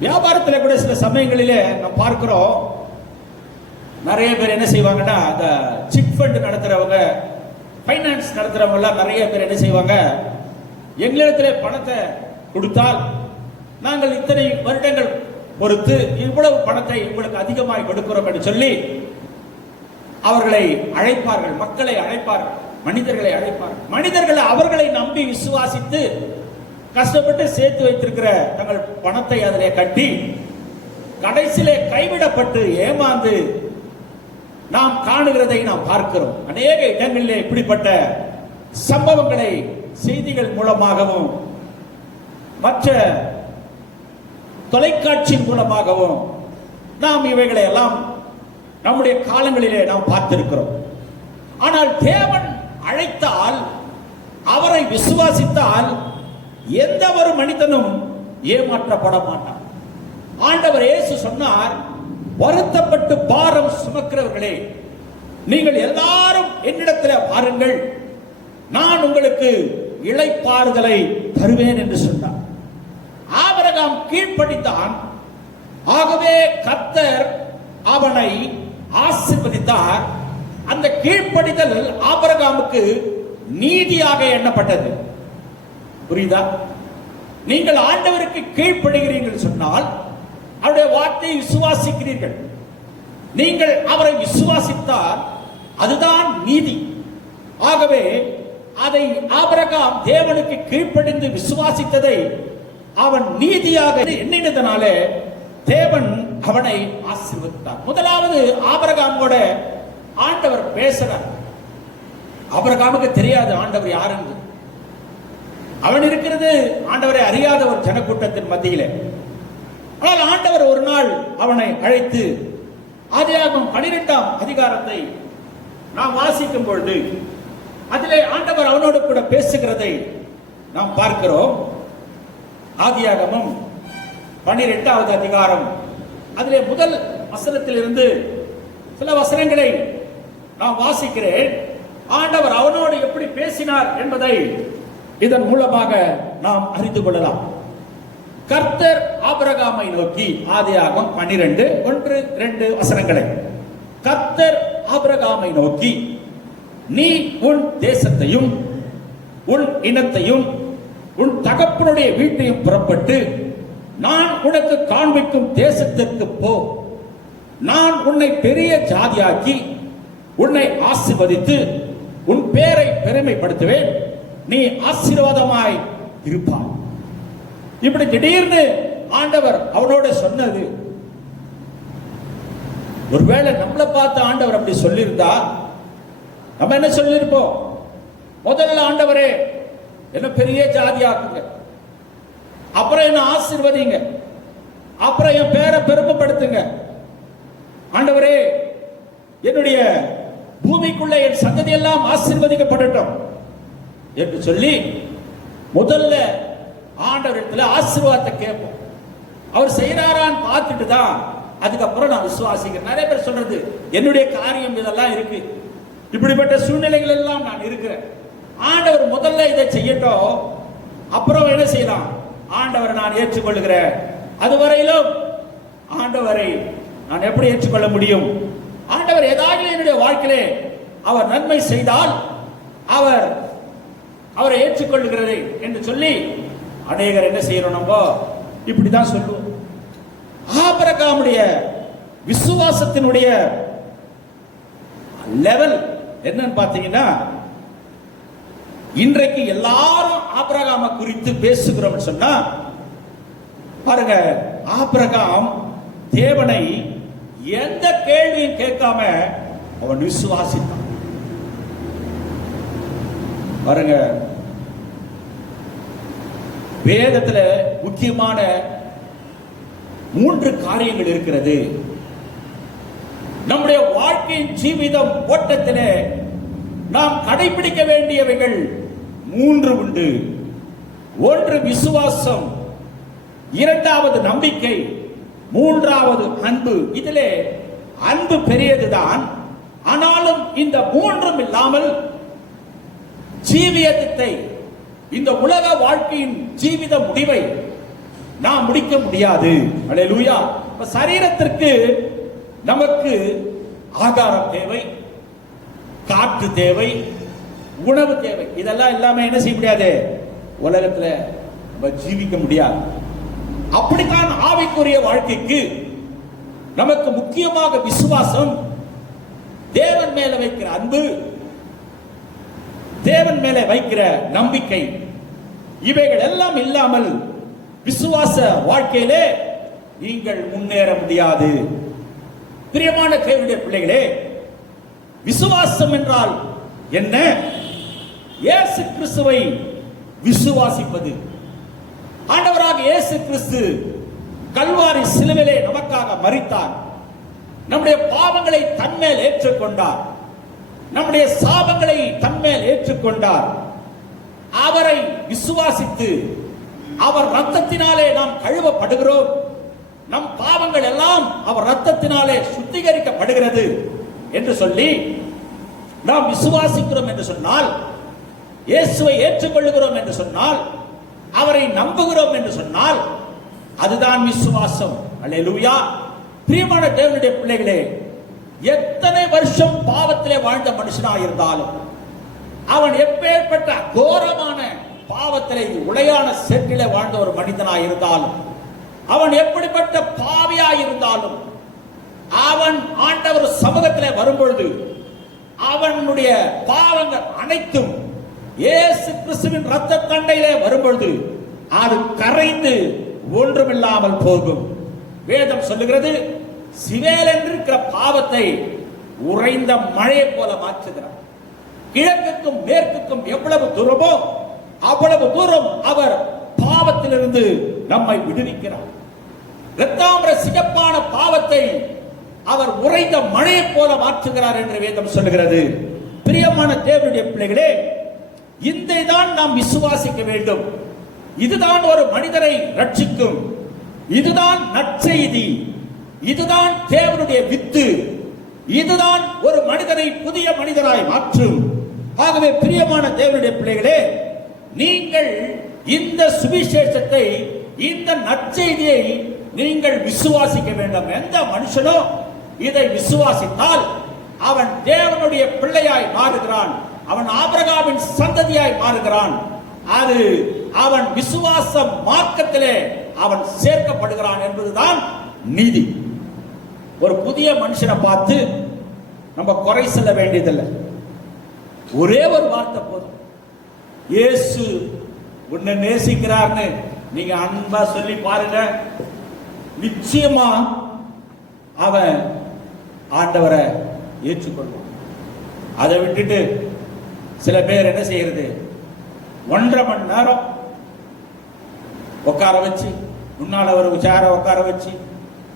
வியாபாரத்தில் கூட சில சமயங்களிலே நம்ம பார்க்கிறோம், நிறைய பேர் என்ன செய்வாங்கன்னா, அந்த சிட் ஃபண்ட் நடத்துறவங்க ஃபைனான்ஸ் நடத்துறவங்க எல்லாம் நிறைய பேர் என்ன செய்வாங்க, எங்களிடத்திலே பணத்தை கொடுத்தால் நாங்கள் இத்தனை வருடங்கள் பொறுத்து இவ்வளவு பணத்தை உங்களுக்கு அதிகமாக கொடுக்கிறோம் என்று சொல்லி அவர்களை அழைப்பார்கள், மக்களை அழைப்பார்கள், மனிதர்களை அழைப்பார்கள். மனிதர்கள் அவர்களை நம்பி விசுவாசித்து கஷ்டப்பட்டு சேர்த்து வைத்திருக்கிற தங்கள் பணத்தை அதிலே கட்டி கடைசியிலே கைவிடப்பட்டு ஏமாந்து நாம் காணுகிறதை நாம் பார்க்கிறோம். அநேக இடங்களிலே இப்படிப்பட்ட சம்பவங்களை செய்திகள் மூலமாகவும் மற்ற தொலைக்காட்சியின் மூலமாகவும் நாம் இவைகளை எல்லாம் நம்முடைய காலங்களிலே நாம் பார்த்திருக்கிறோம். ஆனால் தேவன் அழைத்தால், அவரை விசுவாசித்தால் எந்த ஒரு மனிதனும் ஏமாற்றப்பட மாட்டான். ஆண்டவர் இயேசு சொன்னார், வருத்தப்பட்டு பாரம் சுமக்கிறவர்களே நீங்கள் எல்லாரும் என்னிடத்தில் வாருங்கள், நான் உங்களுக்கு இளைப்பாறுதலை தருவேன் என்று சொன்னார். ஆபிரகாம் கீழ்ப்படித்தான். ஆகவே கர்த்தர் அவனை ஆசீர்வதித்தார். அந்த கீழ்ப்படிதல் ஆபிரகாமுக்கு நீதியாக எண்ணப்பட்டது. புரியுதா? நீங்கள் ஆண்டவருக்கு கீழ்ப்படுகிறீர்கள் சொன்னால் அவருடைய வார்த்தையை விசுவாசிக்கிறீர்கள். நீங்கள் அவரை விசுவாசித்தால் அதுதான் நீதி. ஆகவே அதை ஆபிரகாம் தேவனுக்கு கீழ்ப்படிந்து விசுவாசித்ததை அவன் நீதியாக எண்ணினதனாலே தேவன் அவனை ஆசீர்வதித்தார். முதலாவது ஆபிரகாமோட ஆண்டவர் பேசுறார். ஆபிரகாமுக்கு தெரியாது ஆண்டவர் யார் என்று. அவன் இருக்கிறது ஆண்டவரை அறியாத ஒரு ஜனக்கூட்டத்தின் மத்தியிலே. ஆனால் ஆண்டவர் ஒரு நாள் அவனை அழைத்து ஆதியாகமம் 12ஆம் அதிகாரத்தை நாம் வாசிக்கும் பொழுது அதிலே ஆண்டவர் அவனோடு கூட பேசுகிறதை நாம் பார்க்கிறோம். ஆதியாகமம் 12வது அதிகாரம் அதிலே முதல் வசனத்திலிருந்து சில வசனங்களை நாம் வாசிக்கிறேன். ஆண்டவர் அவனோடு எப்படி பேசினார் என்பதை இதன் மூலமாக நாம் அறிந்து கொள்ளலாம். கர்த்தர் ஆபிரகாமை நோக்கி, ஆதியாகமம் 12 1 2 வசனங்களை. கர்த்தர் ஆபிரகாமை நோக்கி, நீ உன் தேசத்தையும் உன் இனத்தையும் உன் தகப்பனுடைய வீட்டையும் புறப்பட்டு நான் உனக்கு காண்பிக்கும் தேசத்திற்கு போ. நான் உன்னை பெரிய ஜாதியாக்கி உன்னை ஆசீர்வதித்து உன் பேரை பெருமைப்படுத்துவேன். நீ ஆசீர்வாதமாய் இருப்பாய். இப்படி திடீர்னு ஆண்டவர் அவனோட சொன்னது. ஒருவேளை நம்மளை பார்த்து ஆண்டவர் அப்படி சொல்லியிருந்தா நம்ம என்ன சொல்லியிருப்போம்? முதல்ல ஆண்டவரே என்ன பெரிய ஜாதியாக்குங்க, அப்புறம் என்ன ஆசீர்வதிங்க, அப்புறம் என் பேரை பெருமைப்படுத்துங்க. ஆண்டவரே என்னுடைய பூமிக்குள்ள என் சந்ததி எல்லாம் ஆசீர்வதிக்கப்படட்டும் என்று சொல்லி முதல்ல ஆண்டவரிடத்துல ஆசீர்வாதத்தை கேட்போம். அவர் செய்யறாரான்னு பார்த்துட்டு தான் அதுக்கப்புறம் நான் விசுவாசிக்கிறேன். நிறைய பேர் சொல்றது, என்னுடைய காரியம் இதெல்லாம் இருக்கு, இப்படிப்பட்ட சூழ்நிலைகள் எல்லாம் நான் இருக்கிறேன், ஆண்டவர் முதல்ல இதை செய்யட்டும், அப்புறம் என்ன செய்யலாம், ஆண்டவரை நான் ஏற்றுக்கொள்கிறேன். அதுவரையிலும் ஆண்டவரை நான் எப்படி ஏற்றுக்கொள்ள முடியும்? ஆண்டவர் ஏதாவது என்னுடைய வாழ்க்கையிலே அவர் நன்மை செய்தால் அவரை ஏற்றுக்கொள்கிறது என்று சொல்லி அநேகர் என்ன செய்யறோம்? நம்ம இப்படிதான் சொல்லுவோம். ஆபிரகாமுடைய விசுவாசத்தினுடைய லெவல் என்னன்னு பாத்தீங்கன்னா, இன்றைக்கு எல்லாரும் ஆபிரகாமை குறித்து பேசுகிறோம் சொன்னா பாருங்க, ஆபிரகாம் தேவனை எந்த கேள்வியும் கேட்காம அவன் விசுவாசித்தான். பாருங்க, வேதத்துல முக்கியமான 3 காரியங்கள் இருக்கிறது. நம்முடைய வாழ்க்கையின் ஜீவிதம் ஓட்டத்திலே நாம் கடைபிடிக்க வேண்டியவைகள் 3 உண்டு. ஒன்று விசுவாசம், இரண்டாவது நம்பிக்கை, மூன்றாவது அன்பு. இதிலே அன்பு பெரியதுதான். ஆனாலும் இந்த 3ம் இல்லாமல் ஜீவியத்தை, இந்த உலக வாழ்க்கையின் ஜீவித முடிவை நாம் முடிக்க முடியாது. அல்லேலூயா. சரீரத்திற்கு நமக்கு ஆகாரம் தேவை, காற்று தேவை, உணவு தேவை. இதெல்லாம் இல்லாம என்ன செய்ய முடியாது, உலகத்துல நம்ம ஜீவிக்க முடியாது. அப்படித்தான் ஆவிக்குரிய வாழ்க்கைக்கு நமக்கு முக்கியமாக விசுவாசம், தேவன் மேல வைக்கிற அன்பு, தேவன் மேல வைக்கிற நம்பிக்கை, இவைகள் எல்லாம் இல்லாமல் விசுவாச வாழ்க்கையிலே நீங்கள் முன்னேற முடியாது. பிரியமான தேவனுடைய பிள்ளைகளே, விசுவாசம் என்றால் என்ன? இயேசு கிறிஸ்துவை விசுவாசிப்பது. ஆண்டவராக இயேசு கிறிஸ்து கல்வாரி சிலுவையிலே நமக்காக மரித்தார். நம்முடைய பாவங்களை தன்மேல் ஏற்றுக்கொண்டார். நம்முடைய சாபங்களை தன்மேல் ஏற்றுக்கொண்டார். அவரை விசுவாசித்து அவர் இரத்தத்தினாலே நாம் கழுவப்படுகிறோம். நம் பாவங்கள் எல்லாம் அவர் இரத்தத்தினாலே சுத்திகரிக்கப்படுகிறது என்று சொல்லி நாம் விசுவாசிக்கிறோம் என்று சொன்னால், இயேசுவை ஏற்றுக்கொள்கிறோம் என்று சொன்னால், அவரை நம்புகிறோம் என்று சொன்னால், அதுதான் விசுவாசம். அல்லேலூயா. பிரியமான தேவனுடைய பிள்ளைகளே, எத்தனை வருஷம் பாவத்திலே வாழ்ந்த மனுஷனாக இருந்தாலும், அவன் எப்பேற்பட்ட கோரமான பாவத்திலே உளையான சேற்றிலே வாழ்ந்த ஒரு மனிதனாக இருந்தாலும், அவன் எப்படிப்பட்ட பாவியாய் இருந்தாலும், அவன் ஆண்டவர் சமூகத்திலே வரும்பொழுது அவனுடைய பாவங்கள் அனைத்தும் இயேசு கிறிஸ்துவின் இரத்த தண்டையிலே வரும்பொழுது அது கரைந்து ஒன்றுமில்லாமல் போகும். வேதம் சொல்லுகிறது, சிவேல் என்றிருக்கிற பாவத்தை உறைந்த மழையை போல மாற்றுகிறார். கிழக்குக்கும் மேற்குக்கும் எவ்வளவு தூரமோ அவ்வளவு தூரம் அவர் பாவத்திலிருந்து நம்மை விடுவிக்கிறார். இரத்தாம்பர சிகப்பான பாவத்தை அவர் உறைந்த மழையை போல மாற்றுகிறார் என்று வேதம் சொல்லுகிறது. பிரியமான தேவனுடைய பிள்ளைகளே, இதைதான் நாம் விசுவாசிக்க வேண்டும். இதுதான் ஒரு மனிதரை ரட்சிக்கும். இதுதான் நற்செய்தி. இதுதான் தேவனுடைய வித்து. இதுதான் ஒரு மனிதனை புதிய மனிதராய் மாற்றும். ஆகவே பிரியமான தேவனுடைய பிள்ளைகளே, நீங்கள் இந்த சுவிசேஷத்தை, இந்த நற்செய்தியை நீங்கள் விசுவாசிக்க வேண்டும். எந்த மனுஷனோ இதை விசுவாசித்தால் அவன் தேவனுடைய பிள்ளையாய் மாறுகிறான். அவன் ஆபிரகாமின் சந்ததியாய் மாறுகிறான். அது அவன் விசுவாச மார்க்கத்திலே அவன் சேர்க்கப்படுகிறான் என்பதுதான் நீதி. ஒரு புதிய மனுஷனை பார்த்து நம்ம குறை சொல்ல வேண்டியதில்லை. ஒரே ஒரு வார்த்தை போதும், இயேசு உன்னை நேசிக்கிறார்னு நீங்க அன்பா சொல்லி பாருங்க, நிச்சயமா அவன் ஆண்டவரை ஏற்றுக்கொள்வான். அதை விட்டுட்டு சில பேர் என்ன செய்யறது, 1.5 மணி நேரம் உட்கார வச்சு, முன்னால ஒரு சேரை உட்கார வச்சு,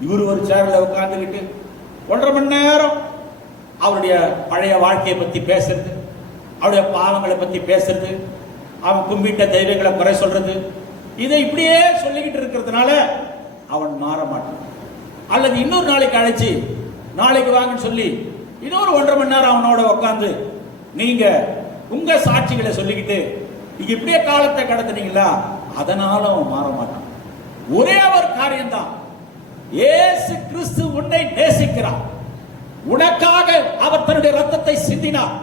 இவரு ஒரு சேர்ல உட்கார்ந்துக்கிட்டு 1.5 மணி நேரம் அவருடைய பழைய வாழ்க்கையை பத்தி பேசுறது, அவருடைய பாவங்களை பத்தி பேசுறது, அவன் கும்பிட்ட தெய்வங்களை குறை சொல்றது, இதை இப்படியே சொல்லிக்கிட்டு இருக்கிறதுனால அவன் மாற மாட்டான். அல்லது இன்னொரு நாளைக்கு அழைச்சி நாளைக்கு வாங்கன்னு சொல்லி இன்னொரு 1.5 மணி நேரம் அவனோட உட்கார்ந்து நீங்க உங்க சாட்சிகளை சொல்லிக்கிட்டு நீங்க இப்படியே காலத்தை கடத்துனீங்களா, அதனால அவன் மாற மாட்டான். ஒரே ஒரு காரியம்தான், இயேசு கிறிஸ்து உன்னை நேசிக்கிறார். உனக்காக அவர் தன்னுடைய ரத்தத்தை சிந்தினார்.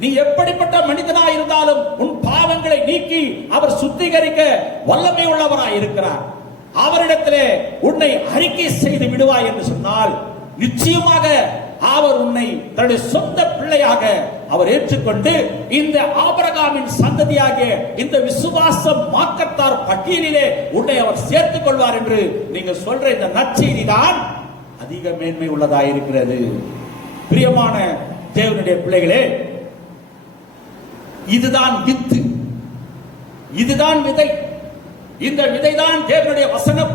நீ எப்படிப்பட்ட மனிதனாய் இருந்தாலும் உன் பாவங்களை நீக்கி அவர் சுத்திகரிக்க வல்லமை உள்ளவராய் இருக்கிறார். அவரிடத்திலே உன்னை அறிக்கை செய்து விடுவாய் என்று சொன்னால் நிச்சயமாக அவர் உன்னை தன்னுடைய சொந்த பிள்ளையாக அவர் ஏற்றுக்கொண்டு இந்த ஆபிரகாமின் சந்ததியாகிய இந்த விசுவாச மார்க்கத்தார் பட்டியலிலே உன்னை அவர் சேர்த்துக் கொள்வார் என்று நீங்க சொல்ற இந்த நற்செய்தி தான் அதிக மேன்மை உள்ளதாக இருக்கிறது. பிரியமான தேவனுடைய பிள்ளைகளே, இதுதான் வித்து, இதுதான் விதை. இந்த விதைதான் தேவனுடைய வசனம்,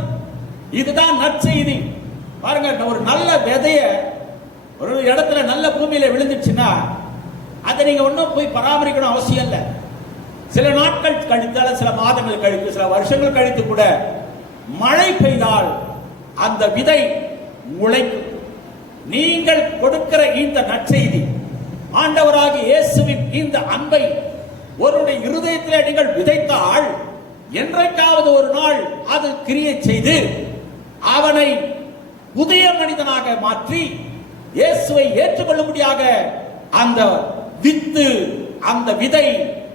இதுதான் நற்செய்தி. பாருங்க, ஒரு நல்ல விதைய ஒரு இடத்துல நல்ல பூமியில விழுந்துச்சுன்னா அதை நீங்க ஒன்றும் போய் பராமரிக்கணும் அவசியம் இல்லை. சில நாட்கள் கழித்தால, சில மாதங்கள் கழித்து, சில வருஷங்கள் கழித்து கூட மழை பெய்தால் அந்த விதை முளைக்கும். நீங்கள் கொடுக்கிற இந்த நற்செய்தி, ஆண்டவராகிய இயேசுவின் இந்த அன்பை ஒருவருடைய இருதயத்தில் நீங்கள் விதைத்தால் என்றைக்காவது ஒரு நாள் அது கிரியை செய்து அவனை புதிய மனிதனாக மாற்றி இயேசுவை ஏற்றுக்கொள்ளும்படியாக அந்த வித்து அந்த விதை,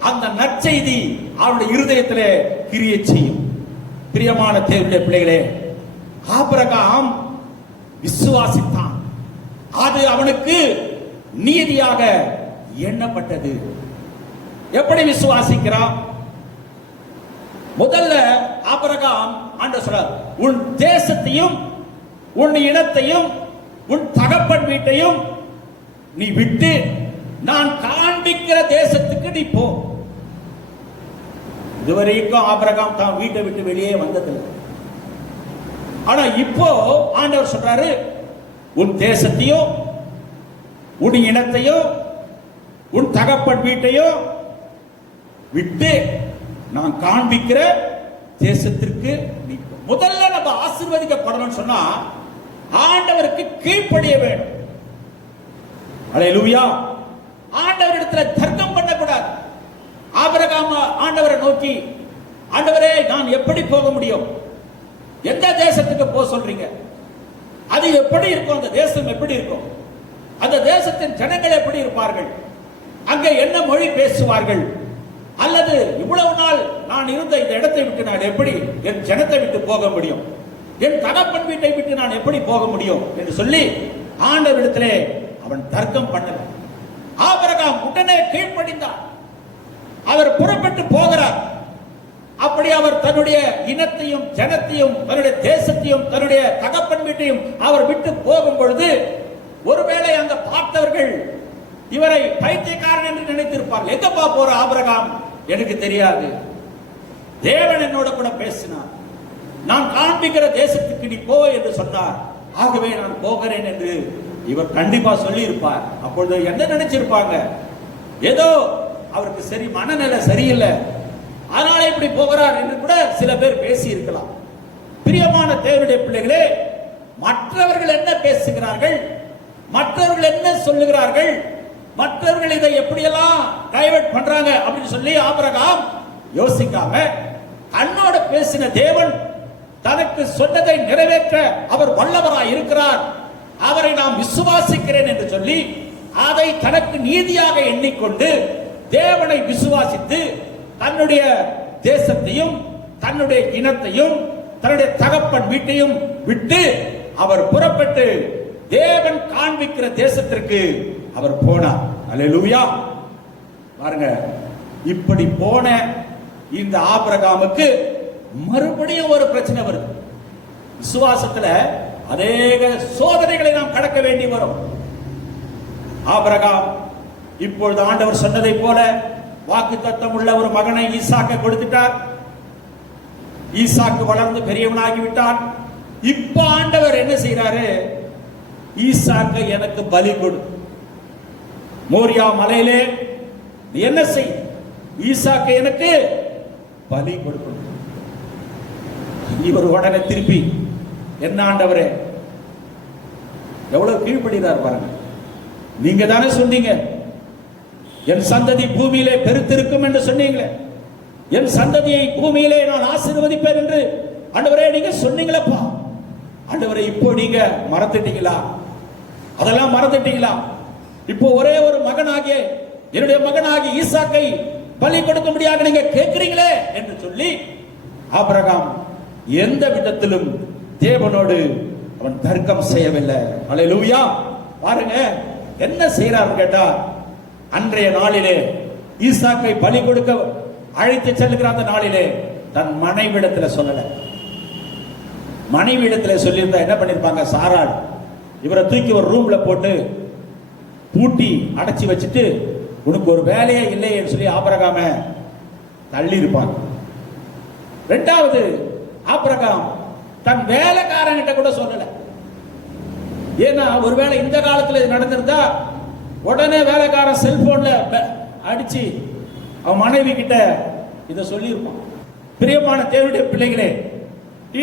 அந்த நற்செய்தி அவருடைய இருதயத்திலே கிரியை செய்யும். பிரியமான தேவனுடைய பிள்ளைகளே, ஆபிரகாம் விசுவாசித்தான். அது அவனுக்கு நீதியாக எண்ணப்பட்டது. எப்படி விசுவாசிக்கிறான்? முதல்ல ஆபிரகாம் ஆண்டவர் சொல்றார், உன் தேசத்தையும் உன் இனத்தையும் உன் தகப்பன் வீட்டையும் நீ விட்டு நான் காண்பிக்கிற தேசத்துக்கு நீ போ. இதுவரைக்கும் ஆபிரகாம் தான் வீட்டை விட்டு வெளியே வந்ததில்லை. ஆனா இப்போ ஆண்டவர் சொல்றாரு, உன் தேசத்தையும் உன் இனத்தையும் உன் தகப்பன் வீட்டையும் விட்டு நான் காண்பிக்கிற தேசத்திற்கு நீ போ. முதல்ல நம்ம ஆசீர்வதிக்கப்படணும்னு சொன்னா ஆண்டவருக்கு கீழ்ப்படிய வேண்டும். அல்லேலூயா. ஆண்டவரிடத்துல தர்க்கம் பண்ணக்கூடாது. ஆபிரகாம் ஆண்டவரை நோக்கி, ஆண்டவரே நான் எப்படி போக முடியும்? எந்த தேசத்துக்கு போக சொல்றீங்க? அது எப்படி இருக்கும்? அந்த தேசம் எப்படி இருக்கும்? அந்த தேசத்தின் ஜனங்கள் எப்படி இருப்பார்கள்? அங்கே என்ன மொழி பேசுவார்கள்? அல்லது இவ்வளவு நாள் நான் இருந்த இந்த இடத்தை விட்டு நான் எப்படி என் ஜனத்தை விட்டு போக முடியும்? என் தகப்பன் வீட்டை விட்டு நான் எப்படி போக முடியும் என்று சொல்லி ஆண்டவரிடத்திலே அவன் தர்க்கம் பண்ணல. ஆபிரகாம் உடனே கீழ்ப்படிந்தார். அவர் புறப்பட்டு போகிறார். அப்படி அவர் தன்னுடைய இனத்தையும் ஜனத்தையும் தன்னுடைய தேசத்தையும் தன்னுடைய தகப்பன் வீட்டையும் அவர் விட்டு போகும் பொழுது, ஒருவேளை அந்த பார்த்தவர்கள் இவரை பைத்தியக்காரன் என்று நினைத்திருப்பார்கள். எங்கப்பா போற ஆபிரகாம்? எனக்கு தெரியாது. தேவன் என்னோட கூட பேசினார். நான் காண்பிக்கிற தேசத்துக்கு நீ போ என்று சொன்னார். ஆகவே நான் போகிறேன் என்று இவர் கண்டிப்பா சொல்லி இருப்பார். அப்பொழுது என்ன நினைச்சிருப்பாங்க? ஏதோ அவருக்கு சரி மனநிலை சரியில்லை, அதனால இப்படி போகிறார் என்று கூட சில பேர் பேசி இருக்கலாம். பிரியமான தேவனுடைய பிள்ளைகளே, மற்றவர்கள் என்ன பேசுகிறார்கள், மற்றவர்கள் என்ன சொல்லுகிறார்கள், மற்றவர்கள் இதை எப்படியெல்லாம் டைவர்ட் பண்றாங்க அப்படின்னு சொல்லி ஆபிரகாம் யோசிக்காம தன்னோட பேசின தேவன் தனக்கு சொன்னதை நிறைவேற்ற அவர் வல்லவராய் இருக்கிறார், அவரை நாம் விசுவாசிக்கிறேன் என்று சொல்லி அதை தனக்கு நீதியாக எண்ணிக்கொண்டு தேவனை விசுவாசித்து தன்னுடைய தேசத்தையும் தன்னுடைய இனத்தையும் தன்னுடைய தகப்பன் வீட்டையும் விட்டு அவர் புறப்பட்டு தேவன் காண்பிக்கிற தேசத்திற்கு அவர் போனார். அல்லேலூயா. பாருங்க, இப்படி போன இந்த ஆபிரகாமுக்கு மறுபடியும் ஒரு பிரச்சனை வருது. விசுவாசத்துல அநேக சோதனைகளை நாம் கடக்க வேண்டி வரும். ஆபிரகாம் இப்பொழுது ஆண்டவர் சொன்னதை போல வாக்குத்தத்தம் உள்ள ஒரு மகனை ஈசாக்கை கொடுத்துட்டார். ஈசாக்கு வளர்ந்து பெரியவனாகி விட்டான். இப்ப ஆண்டவர் என்ன செய்யறாரு? ஈசாக்கை எனக்கு பலி கொடு. மோரியா மலையிலே என்ன செய்? ஈசாக்கை எனக்கு பலி கொடுக்கணும். இவர் உடனே திருப்பி, என்ன ஆண்டவரே, எவ்வளவு கீழ்ப்படுகிறார் பாருங்க. நீங்க தானே சொன்னீங்க என் சந்ததி பூமியிலே பெருத்திருக்கும் என்று சொன்னீங்களே, என் சந்ததியை பூமியிலே நான் ஆசீர்வதிப்பேன் என்று ஆண்டவரே நீங்க சொன்னீங்களப்பா. ஆண்டவரே இப்போ நீங்க மறந்துட்டீங்களா? அதெல்லாம் மறந்துட்டீங்களா? இப்போ ஒரே ஒரு மகனாகிய என்னுடைய மகனாகிய ஈசாக்கை பலி கொடுக்கும்படியாக நீங்க கேட்கிறீங்களே என்று சொல்லி ஆபிரகாம் எந்த விதத்திலும் தேவனோடு அவன் தர்க்கம் செய்யவில்லை. அல்லேலூயா. பாருங்க என்ன செய்யறாரு கேட்டா, அன்றைய நாளிலே ஈசாக்கை பலி கொடுக்க அழைத்து செல்லுகிற அந்த நாளிலே தன் மனைவிடத்துல சொல்லல. மனைவிடத்துல சொல்லியிருந்தா என்ன பண்ணிருப்பாங்க? சாராள் இவரை தூக்கி ஒரு ரூம்ல போட்டு பூட்டி அடைச்சி வச்சுட்டு உனக்கு ஒரு வேலையே இல்லைன்னு சொல்லி ஆபிரகாம தள்ளி இருப்பாங்க. இரண்டாவது, ஆபிரகாம் தன் வேலைக்காரங்கிட்ட கூட சொல்லல. ஏன்னா ஒருவேளை இந்த காலத்துல இது நடந்திருந்தா உடனே வேலைக்காரன் செல்போன்ல அடிச்சு அவன் மனைவி கிட்ட இத சொல்லி இருப்பான். பிரியமான தேவனுடைய பிள்ளைகளே,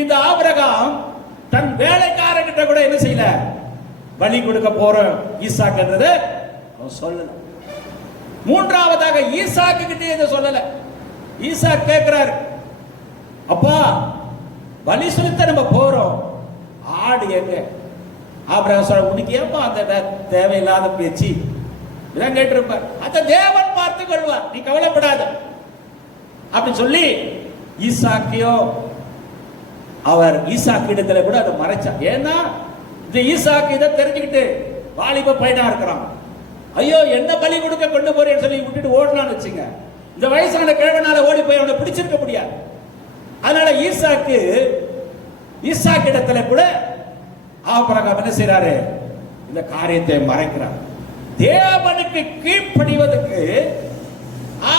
இந்த ஆபிரகாம் தன் வேலைக்காரங்கிட்ட கூட என்ன செய்யல? பலி கொடுக்க போற ஈசாக்குன்றத அவன் சொல்லல. மூன்றாவதாக ஈசாக்கு கிட்ட இதை சொல்லல. ஈசாக் கேட்கிறாரு, அப்பா பலி செலுத்த நம்ம போறோம், ஆடு எங்க? ஆபிரகாம் சொல்ற, உனக்கு ஏப்பா அந்த தேவையில்லாத பேச்சு? இதான் கேட்டிருப்பார். அந்த தேவன் பார்த்துக் கொள்வார், நீ கவலைப்படாத அப்படி சொல்லி ஈசாக்கையோ அவர் ஈசாக்கு இடத்துல கூட அதை மறைச்சார். ஏன்னா இந்த ஈசாக்கு இதை தெரிஞ்சுக்கிட்டு வாலிப பையனா இருக்கிறான். ஐயோ என்ன பலி கொடுக்க கொண்டு போறேன்னு சொல்லி விட்டுட்டு ஓடலான்னு வச்சுங்க, இந்த வயசான கிழவனால ஓடி போய் அவனை பிடிச்சிருக்க முடியாது. அதனால ஈசாக்கு இடத்துல கூட ஆபிரகாம் என்ன செய்யறாரு, இந்த காரியத்தை மறைக்கிறார். தேவனுக்கு கீழ்ப்படிவதற்கு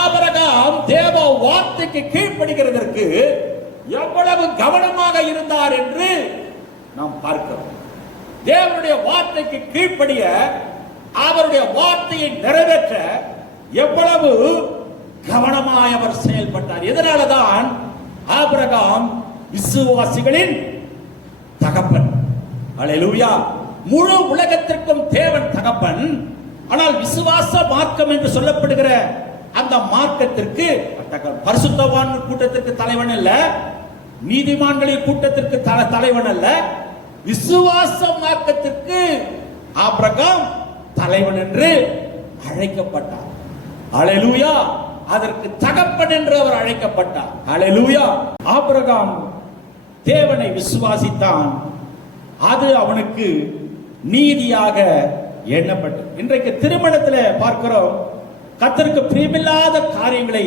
ஆபிரகாம் தேவ வார்த்தைக்கு கீழ்ப்படுகிறதற்கு எவ்வளவு கவனமாக இருந்தார் என்று நாம் பார்க்கிறோம். தேவனுடைய வார்த்தைக்கு கீழ்ப்படிய, அவருடைய வார்த்தையை நிறைவேற்ற எவ்வளவு கவனமாய் அவர் செயல்பட்டார். இதனாலதான் ஆபிரகாம் விசுவாசிகளின் தகப்பன். அல்லேலூயா. முழு உலகத்திற்கும் தேவன் தகப்பன். ஆனால் விசுவாச மார்க்கம் என்று சொல்லப்படுகிற அந்த மார்க்கத்திற்கு பரிசுத்தவான் கூட்டத்திற்கு தலைவன் அல்ல, நீதிமான்களின் கூட்டத்திற்கு தலைவன் அல்ல, விசுவாச மார்க்கத்திற்கு ஆபிரகாம் தலைவன் என்று அழைக்கப்பட்டார். அல்லேலூயா. அதற்கு தகப்பன் என்று அவர் அழைக்கப்பட்டார். அல்லேலூயா. ஆபிரகாம் தேவனை விசுவாசித்தான், அது அவனுக்கு நீதியாக எண்ணப்பட்டது. இன்றைக்கு திருமணத்தில் பார்க்கிறோம், கர்த்தருக்கு பிரியமில்லாத காரியங்களை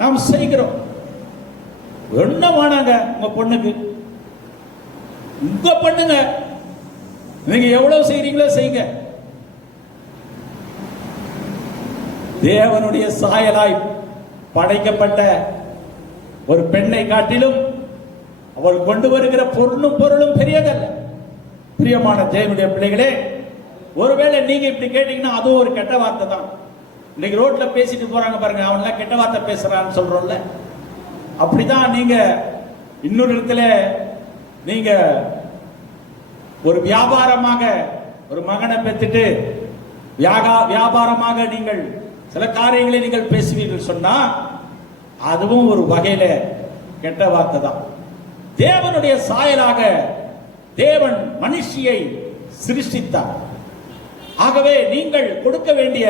நாம் செய்கிறோம். என்ன வானாங்க உங்க பொண்ணுக்கு, உங்க பொண்ணுங்க, நீங்க எவ்வளவு செய்றீங்களோ செய்யுங்க. தேவனுடைய சாயலாய் படைக்கப்பட்ட ஒரு பெண்ணை காட்டிலும் அவள் கொண்டு வருகிற பொருளும் பெரியதல்ல. பிரியமான தேவனுடைய பிள்ளைகளே, ஒருவேளை நீங்க இப்படி கேட்டீங்கன்னா அதுவும் ஒரு கெட்ட வார்த்தை தான். இன்னைக்கு ரோட்ல பேசிட்டு போறாங்க பாருங்க, அவன்லாம் கெட்ட வார்த்தை பேசுறான்னு சொல்றோம்ல, அப்படிதான் நீங்க இன்னொரு இடத்துல நீங்க ஒரு வியாபாரமாக ஒரு மகனை பெற்றுட்டு வியாபாரமாக நீங்கள் சில காரியங்களை நீங்கள் பேசுவீர்கள் சொன்னா அதுவும் ஒரு வகையில கெட்ட வார்த்தை தான். தேவனுடைய சாயலாக தேவன் மனுஷியை சிருஷ்டித்தார். ஆகவே நீங்கள் கொடுக்க வேண்டிய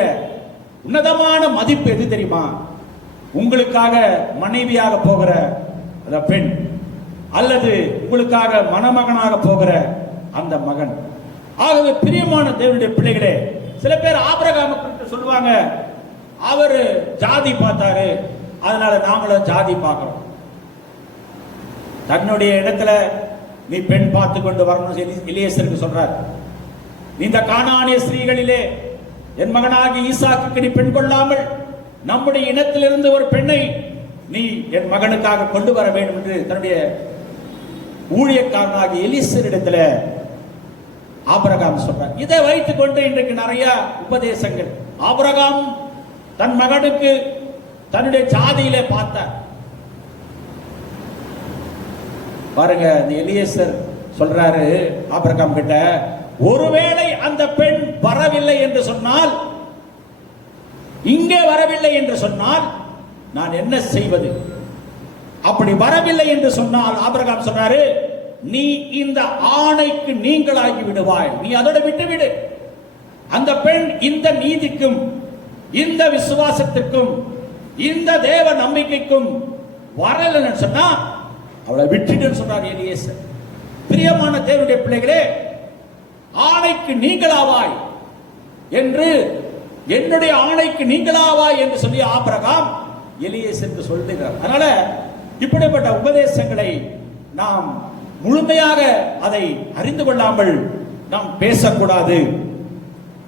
உன்னதமான மதிப்பு எது தெரியுமா? உங்களுக்காக மனைவியாக போகிற அந்த பெண், அல்லது உங்களுக்காக மணமகனாக போகிற அந்த மகன். ஆகவே பிரியமான தேவனுடைய பிள்ளைகளே, சில பேர் ஆபிரகாமுக்கு சொல்லுவாங்க, அவரு ஜாதி பார்த்தாரு, அதனால நாங்களும் ஜாதி பார்க்கிறோம். தன்னுடைய இடத்துல நீ பெண் பார்த்து கொண்டு வரணும் எலியேசருக்கு சொல்றார். இந்த கானானிய ஸ்திரீகளிலே என் மகனாகி ஈசாக்குக்கு நீ பெண் கொள்ளாமல் நம்முடைய இனத்திலிருந்து ஒரு பெண்ணை நீ என் மகனுக்காக கொண்டு வர வேண்டும் என்று தன்னுடைய ஊழியக்காரனாகி எலியேசரிடத்துல ஆபிரகாம் சொல்றார். இதை வைத்துக் கொண்டு இன்றைக்கு நிறைய உபதேசங்கள். ஆபிரகாம் தன் மகனுக்கு தன்னுடைய ஜாதியிலே பார்த்தார். பாருங்க, இந்த எலியேசர் சொல்றாரு ஆபிரகாம் கிட்ட, ஒருவேளை அந்த பெண் வரவில்லை என்று சொன்னால், இங்கே வரவில்லை என்று சொன்னால் நான் என்ன செய்வது? அப்படி வரவில்லை என்று சொன்னால் ஆபிரகாம் சொன்னாரு, நீ இந்த ஆணைக்கு நீங்களாகி விடுவாய், நீ அதோட விட்டுவிடு. அந்த பெண் இந்த நீதிக்கும் இந்த விசுவாசத்திற்கும் இந்த தேவ நம்பிக்கைக்கும் வரலன்னு சொன்னா அவளை விட்டுடுன்னு சொன்னார் எலியேசர். பிரியமான தேவனுடைய பிள்ளைகளே, ஆணைக்கு நீங்களாவாய் என்று, என்னுடைய ஆணைக்கு நீங்களாவாய் என்று சொல்லி ஆபிரகாம் எலியேசருக்கு சொல்லுகிறார். அதனால இப்படிப்பட்ட உபதேசங்களை நாம் முழுமையாக அதை அறிந்து கொள்ளாமல் நாம் பேசக்கூடாது.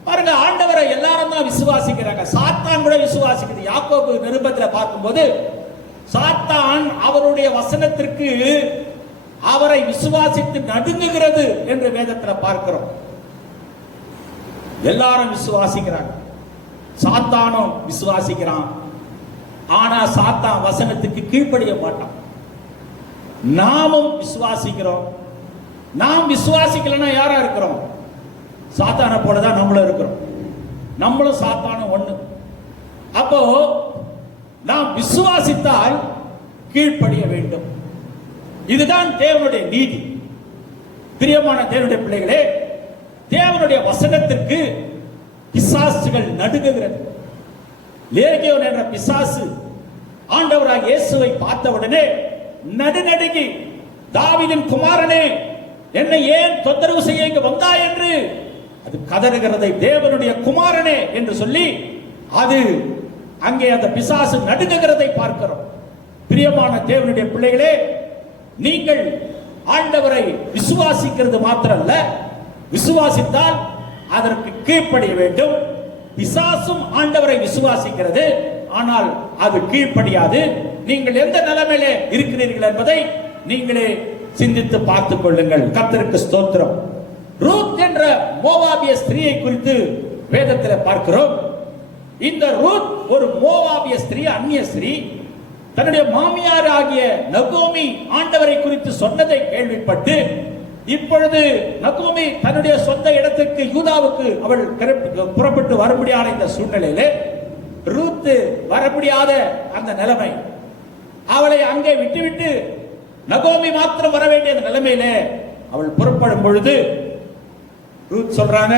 பாருங்க, ஆண்டவரை எல்லாரும் தான் விசுவாசிக்கிறாங்க, சாத்தான் கூட விசுவாசிக்குது. யாக்கோபு நிருபத்தில் பார்க்கும்போது சாத்தான் அவருடைய வசனத்திற்கு அவரை விசுவாசித்து நடுங்குகிறது என்று வேதத்தில் பார்க்கிறோம். எல்லாரும் விசுவாசிக்கிறாங்க, சாத்தானும் விசுவாசிக்கிறான். ஆனா சாத்தான் வசனத்துக்கு கீழ்ப்படிய மாட்டான். நாமும் விசுவாசிக்கிறோம். நாம் விசுவாசிக்கலன்னா யாரா இருக்கிறோம்? சாத்தானை போலதான் நம்மளும் இருக்கிறோம். நம்மளும் சாத்தானும் ஒண்ணு. அப்போ நாம் விசுவாசித்தால் கீழ்ப்படிய வேண்டும். இதுதான் தேவனுடைய நீதி. பிரியமான தேவனுடைய பிள்ளைகளே, தேவனுடைய வசனத்திற்கு பிசாசுகள் நடுங்குகிறது. லேகியோன் என்ற பிசாசு ஆண்டவராக இயேசுவை பார்த்தவுடனே நடுநடுங்கி, தாவீதின் குமாரனே, என்னை ஏன் தொந்தரவு செய்ய இங்கு வந்தாய் என்று அது கதறுகிறதை, தேவனுடைய குமாரனே என்று சொல்லி அது அங்கே அந்த பிசாசு நடுங்குகிறதை பார்க்கிறோம். பிரியமான தேவனுடைய பிள்ளைகளே, நீங்கள் ஆண்டவரை விசுவாசிக்கிறது மாத்திரமல்ல, விசுவாசித்தால் அதற்கு கீழ்ப்படிய வேண்டும். பிசாசும் ஆண்டவரை விசுவாசிக்கிறது, ஆனால் அது கீழ்ப்படியாது. நீங்கள் எந்த நிலைமையிலே இருக்கிறீர்கள் என்பதை நீங்களே சிந்தித்து பார்த்துக் கொள்ளுங்கள். கர்த்தருக்கு ஸ்தோத்திரம். ரூத் என்ற மோவாபிய ஸ்திரீயை குறித்து வேதத்தில் பார்க்கிறோம். இந்த ரூத் ஒரு மோவாபிய ஸ்திரீ, அந்நிய ஸ்திரீ. தன்னுடைய மாமியார் ஆகிய நகோமி ஆண்டவரை குறித்து சொன்னதை கேள்விப்பட்டு, இப்பொழுது நகோமி தன்னுடைய சொந்த இடத்துக்கு யூதாவுக்கு அவள் புறப்பட்டு வர முடியாத இந்த சூழ்நிலையிலே ரூத் வர முடியாத அந்த நிலைமை, அவளை அங்கே விட்டுவிட்டு நகோமி மாத்திரம் வர வேண்டிய நிலைமையிலே அவள் புறப்படும் பொழுது ரூத் சொல்றாங்க,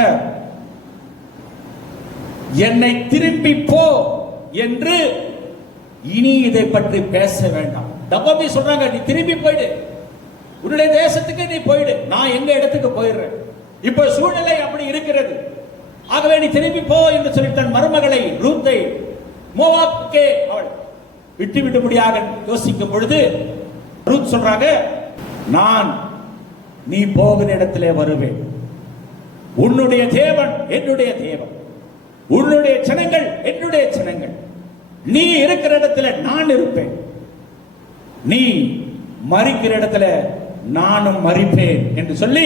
என்னை திரும்பி போ என்று இனி இதை பற்றி பேச வேண்டாம். நகோமி சொல்றாங்க, நீ திரும்பி போயிடு, உன்னுடைய தேசத்துக்கு நீ போயிடு, நான் எங்க இடத்துக்கு போயிடுறேன், இப்ப சூழ்நிலை அப்படி இருக்கிறது, ஆகவே நீ திரும்பி போ என்று சொல்லி தன் மருமகளை ரூத்தை மோவாபுக்கே அவள் விட்டு முடியாக யோசிக்கும் பொழுது ரூத் சொல்றாங்க, நான் நீ போகிற இடத்திலே வருவேன், உன்னுடைய தேவன் என்னுடைய தேவன், உன்னுடைய ஜனங்கள் என்னுடைய ஜனங்கள், நீ இருக்கிற இடத்துல நான் இருப்பேன், நீ மரிக்கிற இடத்துல நானும் மரிப்பேன் என்று சொல்லி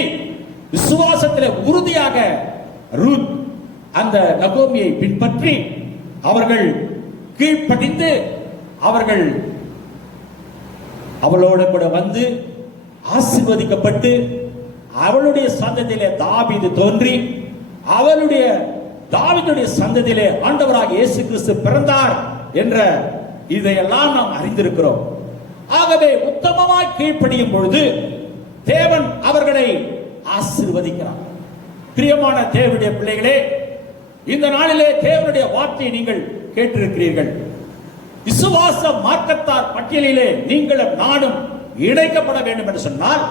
விசுவாசத்தில் உறுதியாக ரூத் அந்த நகோமியை பின்பற்றி அவர்கள் கீழ்ப்படிந்து அவர்கள் அவளோடு கூட வந்து ஆசீர்வதிக்கப்பட்டு அவளுடைய சந்ததியிலே தாவீது தோன்றி அவளுடைய தாவீதுடைய சந்ததியிலே ஆண்டவராக இயேசு கிறிஸ்து பிறந்தார் என்ற இதையெல்லாம் நாம் அறிந்திருக்கிறோம். ஆகவே உத்தமமாய் கீழ்ப்படியும் பொழுது தேவன் அவர்களை ஆசீர்வதிக்கிறார். பிரியமான தேவனுடைய பிள்ளைகளே, இந்த நாளிலே தேவனுடைய வார்த்தையை நீங்கள் கேட்டிருக்கிறீர்கள். விசுவாச மார்க்கத்தார் பட்டியலிலே நீங்களும் நானும் இணைக்கப்பட வேண்டும் என்று சொன்னால்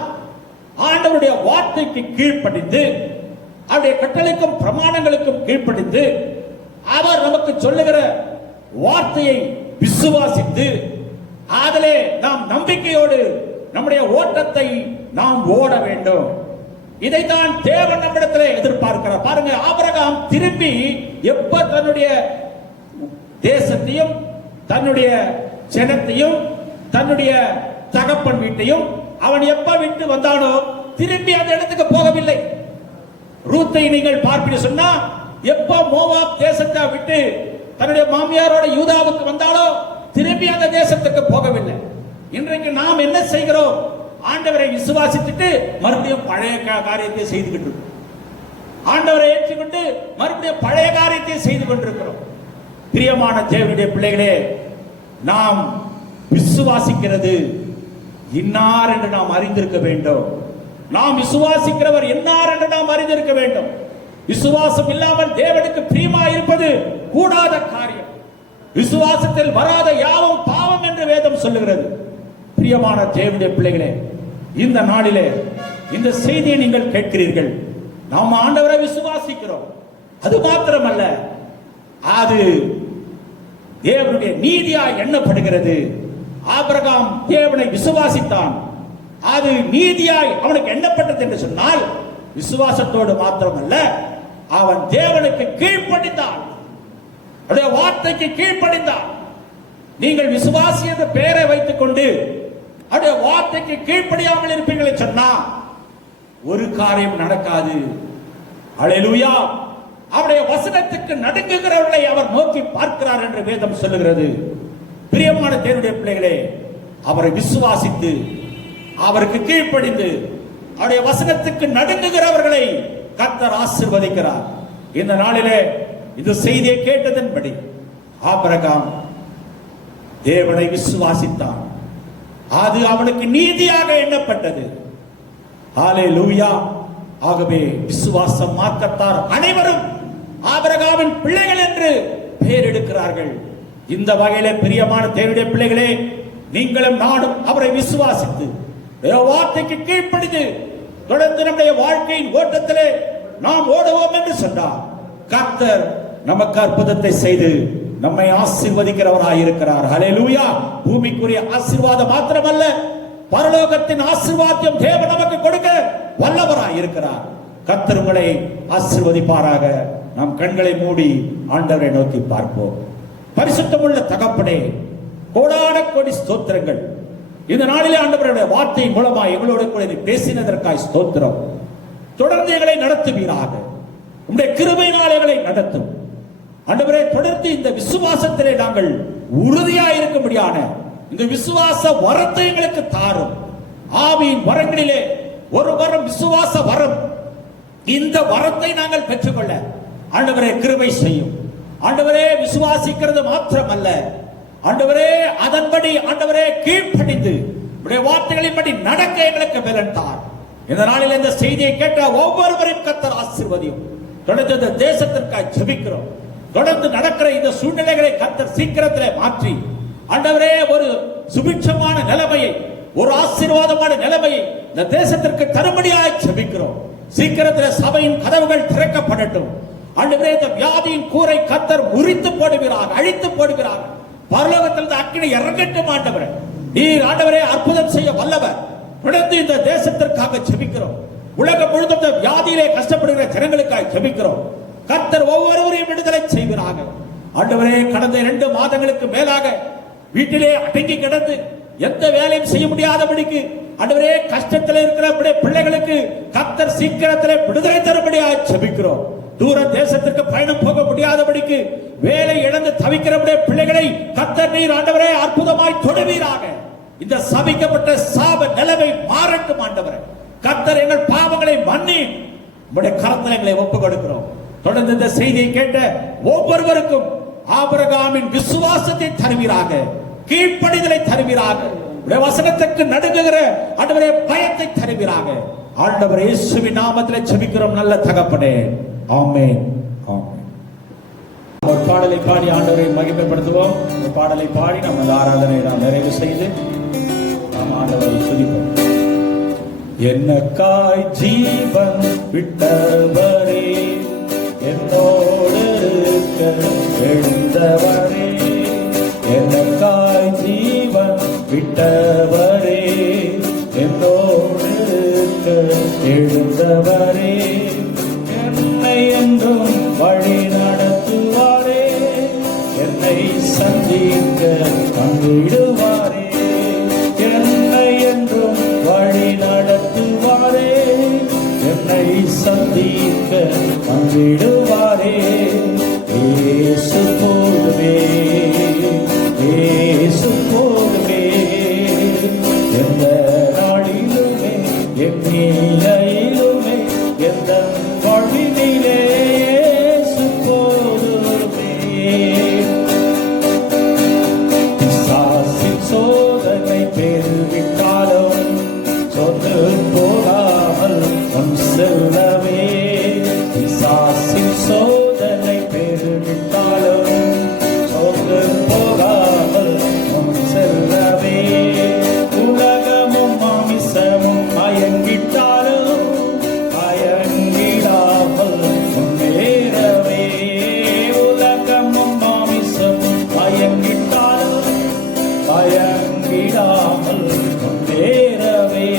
ஆண்டவருடைய வார்த்தைக்கு கீழ்ப்படிந்து அவருடைய கட்டளைக்கும் பிரமாணங்களுக்கும் கீழ்ப்படிந்து அவர் நமக்கு சொல்லுகிற வார்த்தையை விசுவாசித்து அதிலே நாம் நம்பிக்கையோடு நம்முடைய ஓட்டத்தை நாம் ஓட வேண்டும். இதைத்தான் தேவன் நம்மிடத்திலே எதிர்பார்க்கிறார். பாருங்க, ஆபிரகாம் திரும்பி எப்ப தன்னுடைய தேசத்தையும் தன்னுடைய ஜனத்தையும் தன்னுடைய தகப்பன் வீட்டையும் அவன் எப்ப விட்டு வந்தானோ திரும்பி அந்த இடத்துக்கு போகவில்லை. ரூத்தை நீங்கள் பார்ப்பீங்க சொன்னா எப்ப மோவாப் தேசத்தை விட்டு தன்னுடைய மாமியாரோட யூதாவுக்கு வந்தாலோ திரும்பி அந்த தேசத்துக்கு போகவில்லை. இன்றைக்கு நாம் என்ன செய்கிறோம்? ஆண்டவரை விசுவாசித்துட்டு மறுபடியும் பழைய காரியத்தை செய்துகிட்டு இருக்கோம். ஆண்டவரை ஏற்றுக்கொண்டு மறுபடியும் பழைய காரியத்தை செய்து கொண்டிருக்கிறோம். பிரியமான தேவனுடைய பிள்ளைகளே, நாம் விசுவாசிக்கிறது இன்னார் என்று நாம் அறிந்திருக்க வேண்டும். நாம் விசுவாசிக்கிறவர் என்னார் என்று நாம் அறிந்திருக்க வேண்டும். விசுவாசம் இல்லாமல் தேவனுக்கு பிரியமா இருப்பது கூடாத காரியம். விசுவாசத்தில் வராத யாவும் பாவம் என்று வேதம் சொல்லுகிறது. பிரியமான தேவனுடைய பிள்ளைகளே, இந்த நாளிலே இந்த செய்தியை நீங்கள் கேட்கிறீர்கள். நாம் ஆண்டவரை விசுவாசிக்கிறோம். அது மாத்திரமல்ல, அது தேவனுடைய நீதியாய் எண்ணப்படுகிறது. ஆபிரகாம் தேவனை விசுவாசித்தான், அது நீதியாய் அவனுக்கு எண்ணப்பட்டது என்று சொன்னால் விசுவாசத்தோடு மாத்திரமல்ல, அவன் தேவனுக்கு கீழ்ப்படிந்தான், அவருடைய வார்த்தைக்கு கீழ்ப்படிந்தான். நீங்கள் விசுவாசி என்ற பெயரை வைத்துக் கொண்டு அவருடைய வார்த்தைக்கு கீழ்ப்படியாமல் இருப்பீங்களே சொன்னா ஒரு காரியம் நடக்காது. அல்லேலூயா. அவருடைய வசனத்துக்கு நடுங்குகிறவர்களை அவர் நோக்கி பார்க்கிறார் என்று வேதம் சொல்லுகிறது. பிரியமான தேவனுடைய பிள்ளைகளே, அவரை விசுவாசித்து அவருக்கு கீழ்ப்படிந்து அவருடைய வசனத்துக்கு நடுங்குகிறவர்களை கர்த்தர் ஆசீர்வதிக்கிறார். இந்த நாளிலே இந்த செய்தியை கேட்டதன்படி ஆபிரகாம் தேவனை விசுவாசித்தான், அது அவனுக்கு நீதியாக எண்ணப்பட்டது. அல்லேலூயா. ஆகவே விசுவாசம் மார்க்கத்தார் அனைவரும் ஆபிரகாமின் பிள்ளைகள் என்று பெயர் எடுக்கிறார்கள். இந்த வகையிலே பிரியமான தேவனுடைய பிள்ளைகளே, நீங்களும் நானும் அவரை விசுவாசித்து வார்த்தைக்கு கீழ்ப்படிந்து தொடர்ந்து நம்முடைய வாழ்க்கையின் ஓட்டத்திலே நாம் ஓடுவோம் என்று சொன்னார். கர்த்தர் நமக்கு அற்புதத்தை செய்து நம்மை ஆசீர்வதிக்கிறவராய் இருக்கிறார். ஹல்லேலூயா. பூமிக்குரிய ஆசீர்வாதம் மாத்திரமல்ல, பரலோகத்தின் ஆசீர்வாதம் தேவன் நமக்கு கொடுக்க வல்லவராய் இருக்கிறார். கர்த்தர் உங்களை ஆசீர்வதிப்பாராக. நம் கண்களை மூடி ஆண்டவரை நோக்கி பார்ப்போம். பரிசுத்தமுள்ள தகப்பனே, கோடான கோடி ஸ்தோத்திரங்கள். இந்த நாளிலே ஆண்டவருடைய வார்த்தையின் மூலமாக எங்களோடு கூட பேசினதற்காய் ஸ்தோத்திரம். தொடர்ந்து எங்களை நடத்துவீராக. உம்முடைய கிருபையினால் எங்களை நடத்தும் ஆண்டவரே. தொடர்ந்து இந்த விசுவாசத்திலே நாங்கள் உறுதியாய் இருக்கும்படியான இந்த விசுவாச வரத்தை எங்களுக்கு தாரும். ஆவியின் வரங்களிலே ஒரு வரம் விசுவாச வரம். இந்த வரத்தை நாங்கள் பெற்றுக்கொள்ள ஆண்டவரே கிருபை செய்யும். ஆண்டவரே, விசுவாசிக்கிறது மாத்திரமல்ல ஆண்டவரே, அதன்படி ஆண்டவரே கீழ்ப்படிந்து உடைய வார்த்தைகளின்படி நடக்க எங்களுக்கு பலன் தார். இந்த நாளில் இந்த செய்தியை கேட்ட ஒவ்வொருவரையும் கர்த்தர் ஆசீர்வதியும். தொடர்ந்து இந்த தேசத்திற்காக ஜெபிக்கிறோம். தொடர்ந்து நடக்கிற இந்த சூழ்நிலைகளை கர்த்தர் சீக்கிரத்திலே மாற்றி ஆண்டவரே ஒரு சுபிட்சமான நிலைமையை, ஒரு ஆசீர்வாதமான நிலைமையை இந்த தேசத்திற்கு தரும்படியாக ஜெபிக்கிறோம். சீக்கிரத்தில் சபையின் கதவுகள் திறக்கப்படட்டும். ஆண்டவரே, இந்த வியாதியின் கூரை கர்த்தர் முறித்து போடுகிறார், அழித்து போடுகிறார். பரலோகத்தில் அக்கினி இறங்கட்டும். ஆண்டவரே, நீர் ஆண்டவரே அற்புதம் செய்ய வல்லவர். தொடர்ந்து இந்த தேசத்திற்காக ஜெபிக்கிறோம். உலகம் முழுவதும் இந்த வியாதியிலே கஷ்டப்படுகிற ஜனங்களுக்காக ஜெபிக்கிறோம். கர்த்தர் ஒவ்வொருவரையும் விடுதலை செய்கிறாங்க. ஆண்டவரே, கடந்த 2 மாதங்களுக்கு மேலாக வீட்டிலே அடங்கி கிடந்து எந்த வேலையும் செய்ய முடியாதபடிக்கு ஆண்டவரே கஷ்டத்தில் இருக்கிற பிள்ளைகளுக்கு கர்த்தர் சீக்கிரத்திலே விடுதலை தரும்படியாக ஜெபிக்கிறோம். தூர தேசத்திற்கு பயணம் போக முடியாதபடிக்கு வேலை இழந்து தவிக்கிற பிள்ளைகளை கர்த்தர் நீர் ஆண்டவரே அற்புதமாய் தொடுவீராக. இந்த சபிக்கப்பட்ட சாப நிலைமை மாறட்டும். ஆண்டவரே, கர்த்தர் எங்கள் பாவங்களை மன்னி உம்முடைய கரத்தில் எங்களை ஒப்புக் கொடுக்கிறோம். தொடர்ந்து இந்த செய்தியை கேட்ட ஒவ்வொருவருக்கும் ஆபிரகாமின் விசுவாசத்தை தருவீராக, கீழ்ப்படிதலை தருவீராக, உடைய வசனத்துக்கு நடுங்குகிற ஆண்டவரே பயத்தை தருவீராக. ஆண்டவர் இயேசுவின் நாமத்திலே ஜெபிக்கிறோம் நல்ல தகப்பனே. ஆமென், ஆமென். ஒரு பாடலை பாடி ஆண்டவரை மகிமைப்படுத்துவோம். ஒரு பாடலை பாடி நம்ம ஆராதனை நாம் நிறைவு செய்து நாம் ஆண்டவரை துதிப்போம். எனக்காய் ஜீவன் விட்டவரே, என்னோடு இருக்க எழுந்தவரே, எனக்காய் ஜீவன் விட்டவரே, என்னோடு இருக்க எழுந்தவரே, என்னை என்றும் வழி நடத்துவாரே, என்னை சந்திக்க வந்திடுவாரே, என்னை என்றும் வழி நடத்துவாரே, என்னை சந்திக்க வந்திடுவாரே. இயேசு போதுமே, இயேசு போதுமே, எந்த நாளிலுமே என் நிலையிலுமே எந்த வாழ்வினிலே இயேசு போதுமே. பிசாசின் சோதனை பெருவிட்டாலும் சொந்து போகாமல் முன் செல்லவே, பிசாசின் சோதனை பெருவிட்டாலும் சொந்து போகாமல் முன் செல்லவே, உலகமும் மாமிசமும் மயங்கிட்டாலும் மயங்கிடாமல் முன்னேறவே, உலகமும் மாமிசமும் மயங்கிட்டாலும் மயங்கிடாமல் முன்னேறவே.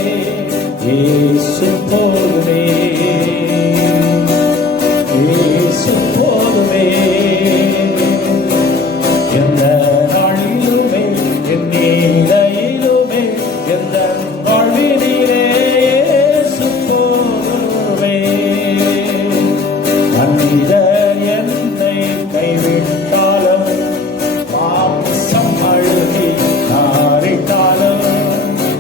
இயேசு போதுமே, இயேசு போதுமே, எந்த நாளிலுமே என் நிலையிலுமே எந்த வாழ்வினிலே இயேசு போதுமே. மனிதர் என்னை கைவிட்டாலும் மாம்சம் அழுகி நாரிட்டாலும்,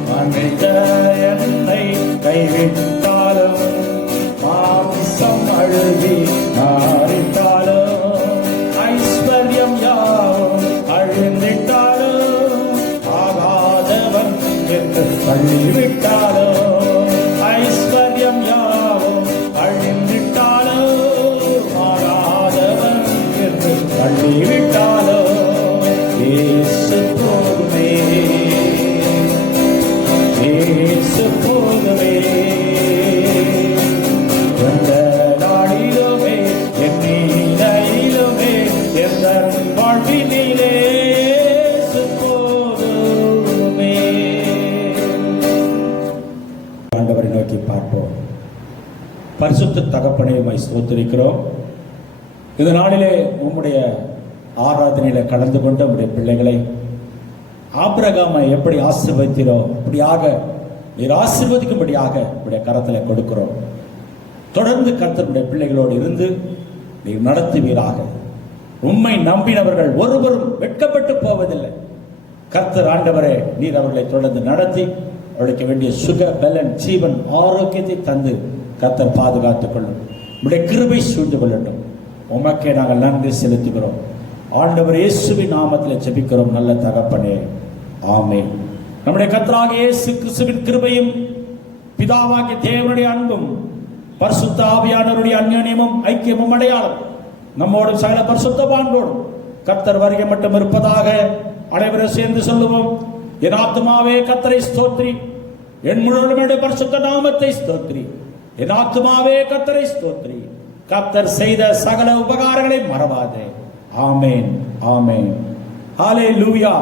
மனிதர் என்னை கைவிட்டாலும் மாம்சம் அழுகி நாரிட்டாலும், ஐஸ்வர்யம் யாவும் அழிந்திட்டாலும் ஆகாதவன் என்று தள்ளிவிட்டாலும், ஐஸ்வர்யம் யாவும் அழிந்திட்டாலும் ஆகாத பரிசுத்த தகப்பனே உம்மை ஸ்தோத்திரிக்கிறோம். இந்த நாளிலே உம்முடைய ஆராதனையில கலந்து கொண்ட உம்முடைய பிள்ளைகளை ஆபிரகாமை எப்படி ஆசீர்வதித்தீரோ அப்படியாக நீர் ஆசீர்வதிக்கும்படியாக உடைய கரத்துல கொடுக்கிறோம். தொடர்ந்து கர்த்தருடைய பிள்ளைகளோடு இருந்து நீர் நடத்துவீராக. உம்மை நம்பினவர்கள் ஒருவரும் வெட்கப்பட்டு போவதில்லை. கர்த்தர் ஆண்டவரே, நீர் அவர்களை தொடர்ந்து நடத்தி அவர்களுக்கு வேண்டிய சுக பலன் ஜீவன் ஆரோக்கியத்தை தந்து கர்த்தர் பாதுகாத்துக் கொள்ளும். உடைய கிருபை சூழ்ந்து கொள்ளட்டும். உமக்கே நாங்கள் நன்றி செலுத்துகிறோம். ஆண்டவர் இயேசுவின் நாமத்தில் ஜெபிக்கிறோம் நல்ல தகப்பனே, ஆமென். நம்முடைய கர்த்தராகிய இயேசு கிறிஸ்துவின் கிருபையும் பிதாவாகிய தேவனுடைய அன்பும் பரிசுத்த ஆவியானவருடைய அந்யோன்யமும் ஐக்கியமும் அடையாளம் நம்மோடும் சகல பரிசுத்தவான்களோடும் கர்த்தர் வருகை மட்டும் இருப்பதாக அனைவரும் சேர்ந்து சொல்லுவோம். என் ஆத்துமாவே கர்த்தரை ஸ்தோத்திரி, என் முழுவதும் பரிசுத்த நாமத்தை ஸ்தோத்திரி. என் ஆத்துமாவே கர்த்தரை ஸ்தோத்திரி, கர்த்தர் செய்த சகல உபகாரங்களை மறவாதே. ஆமென், ஆமென், ஹல்லேலூயா.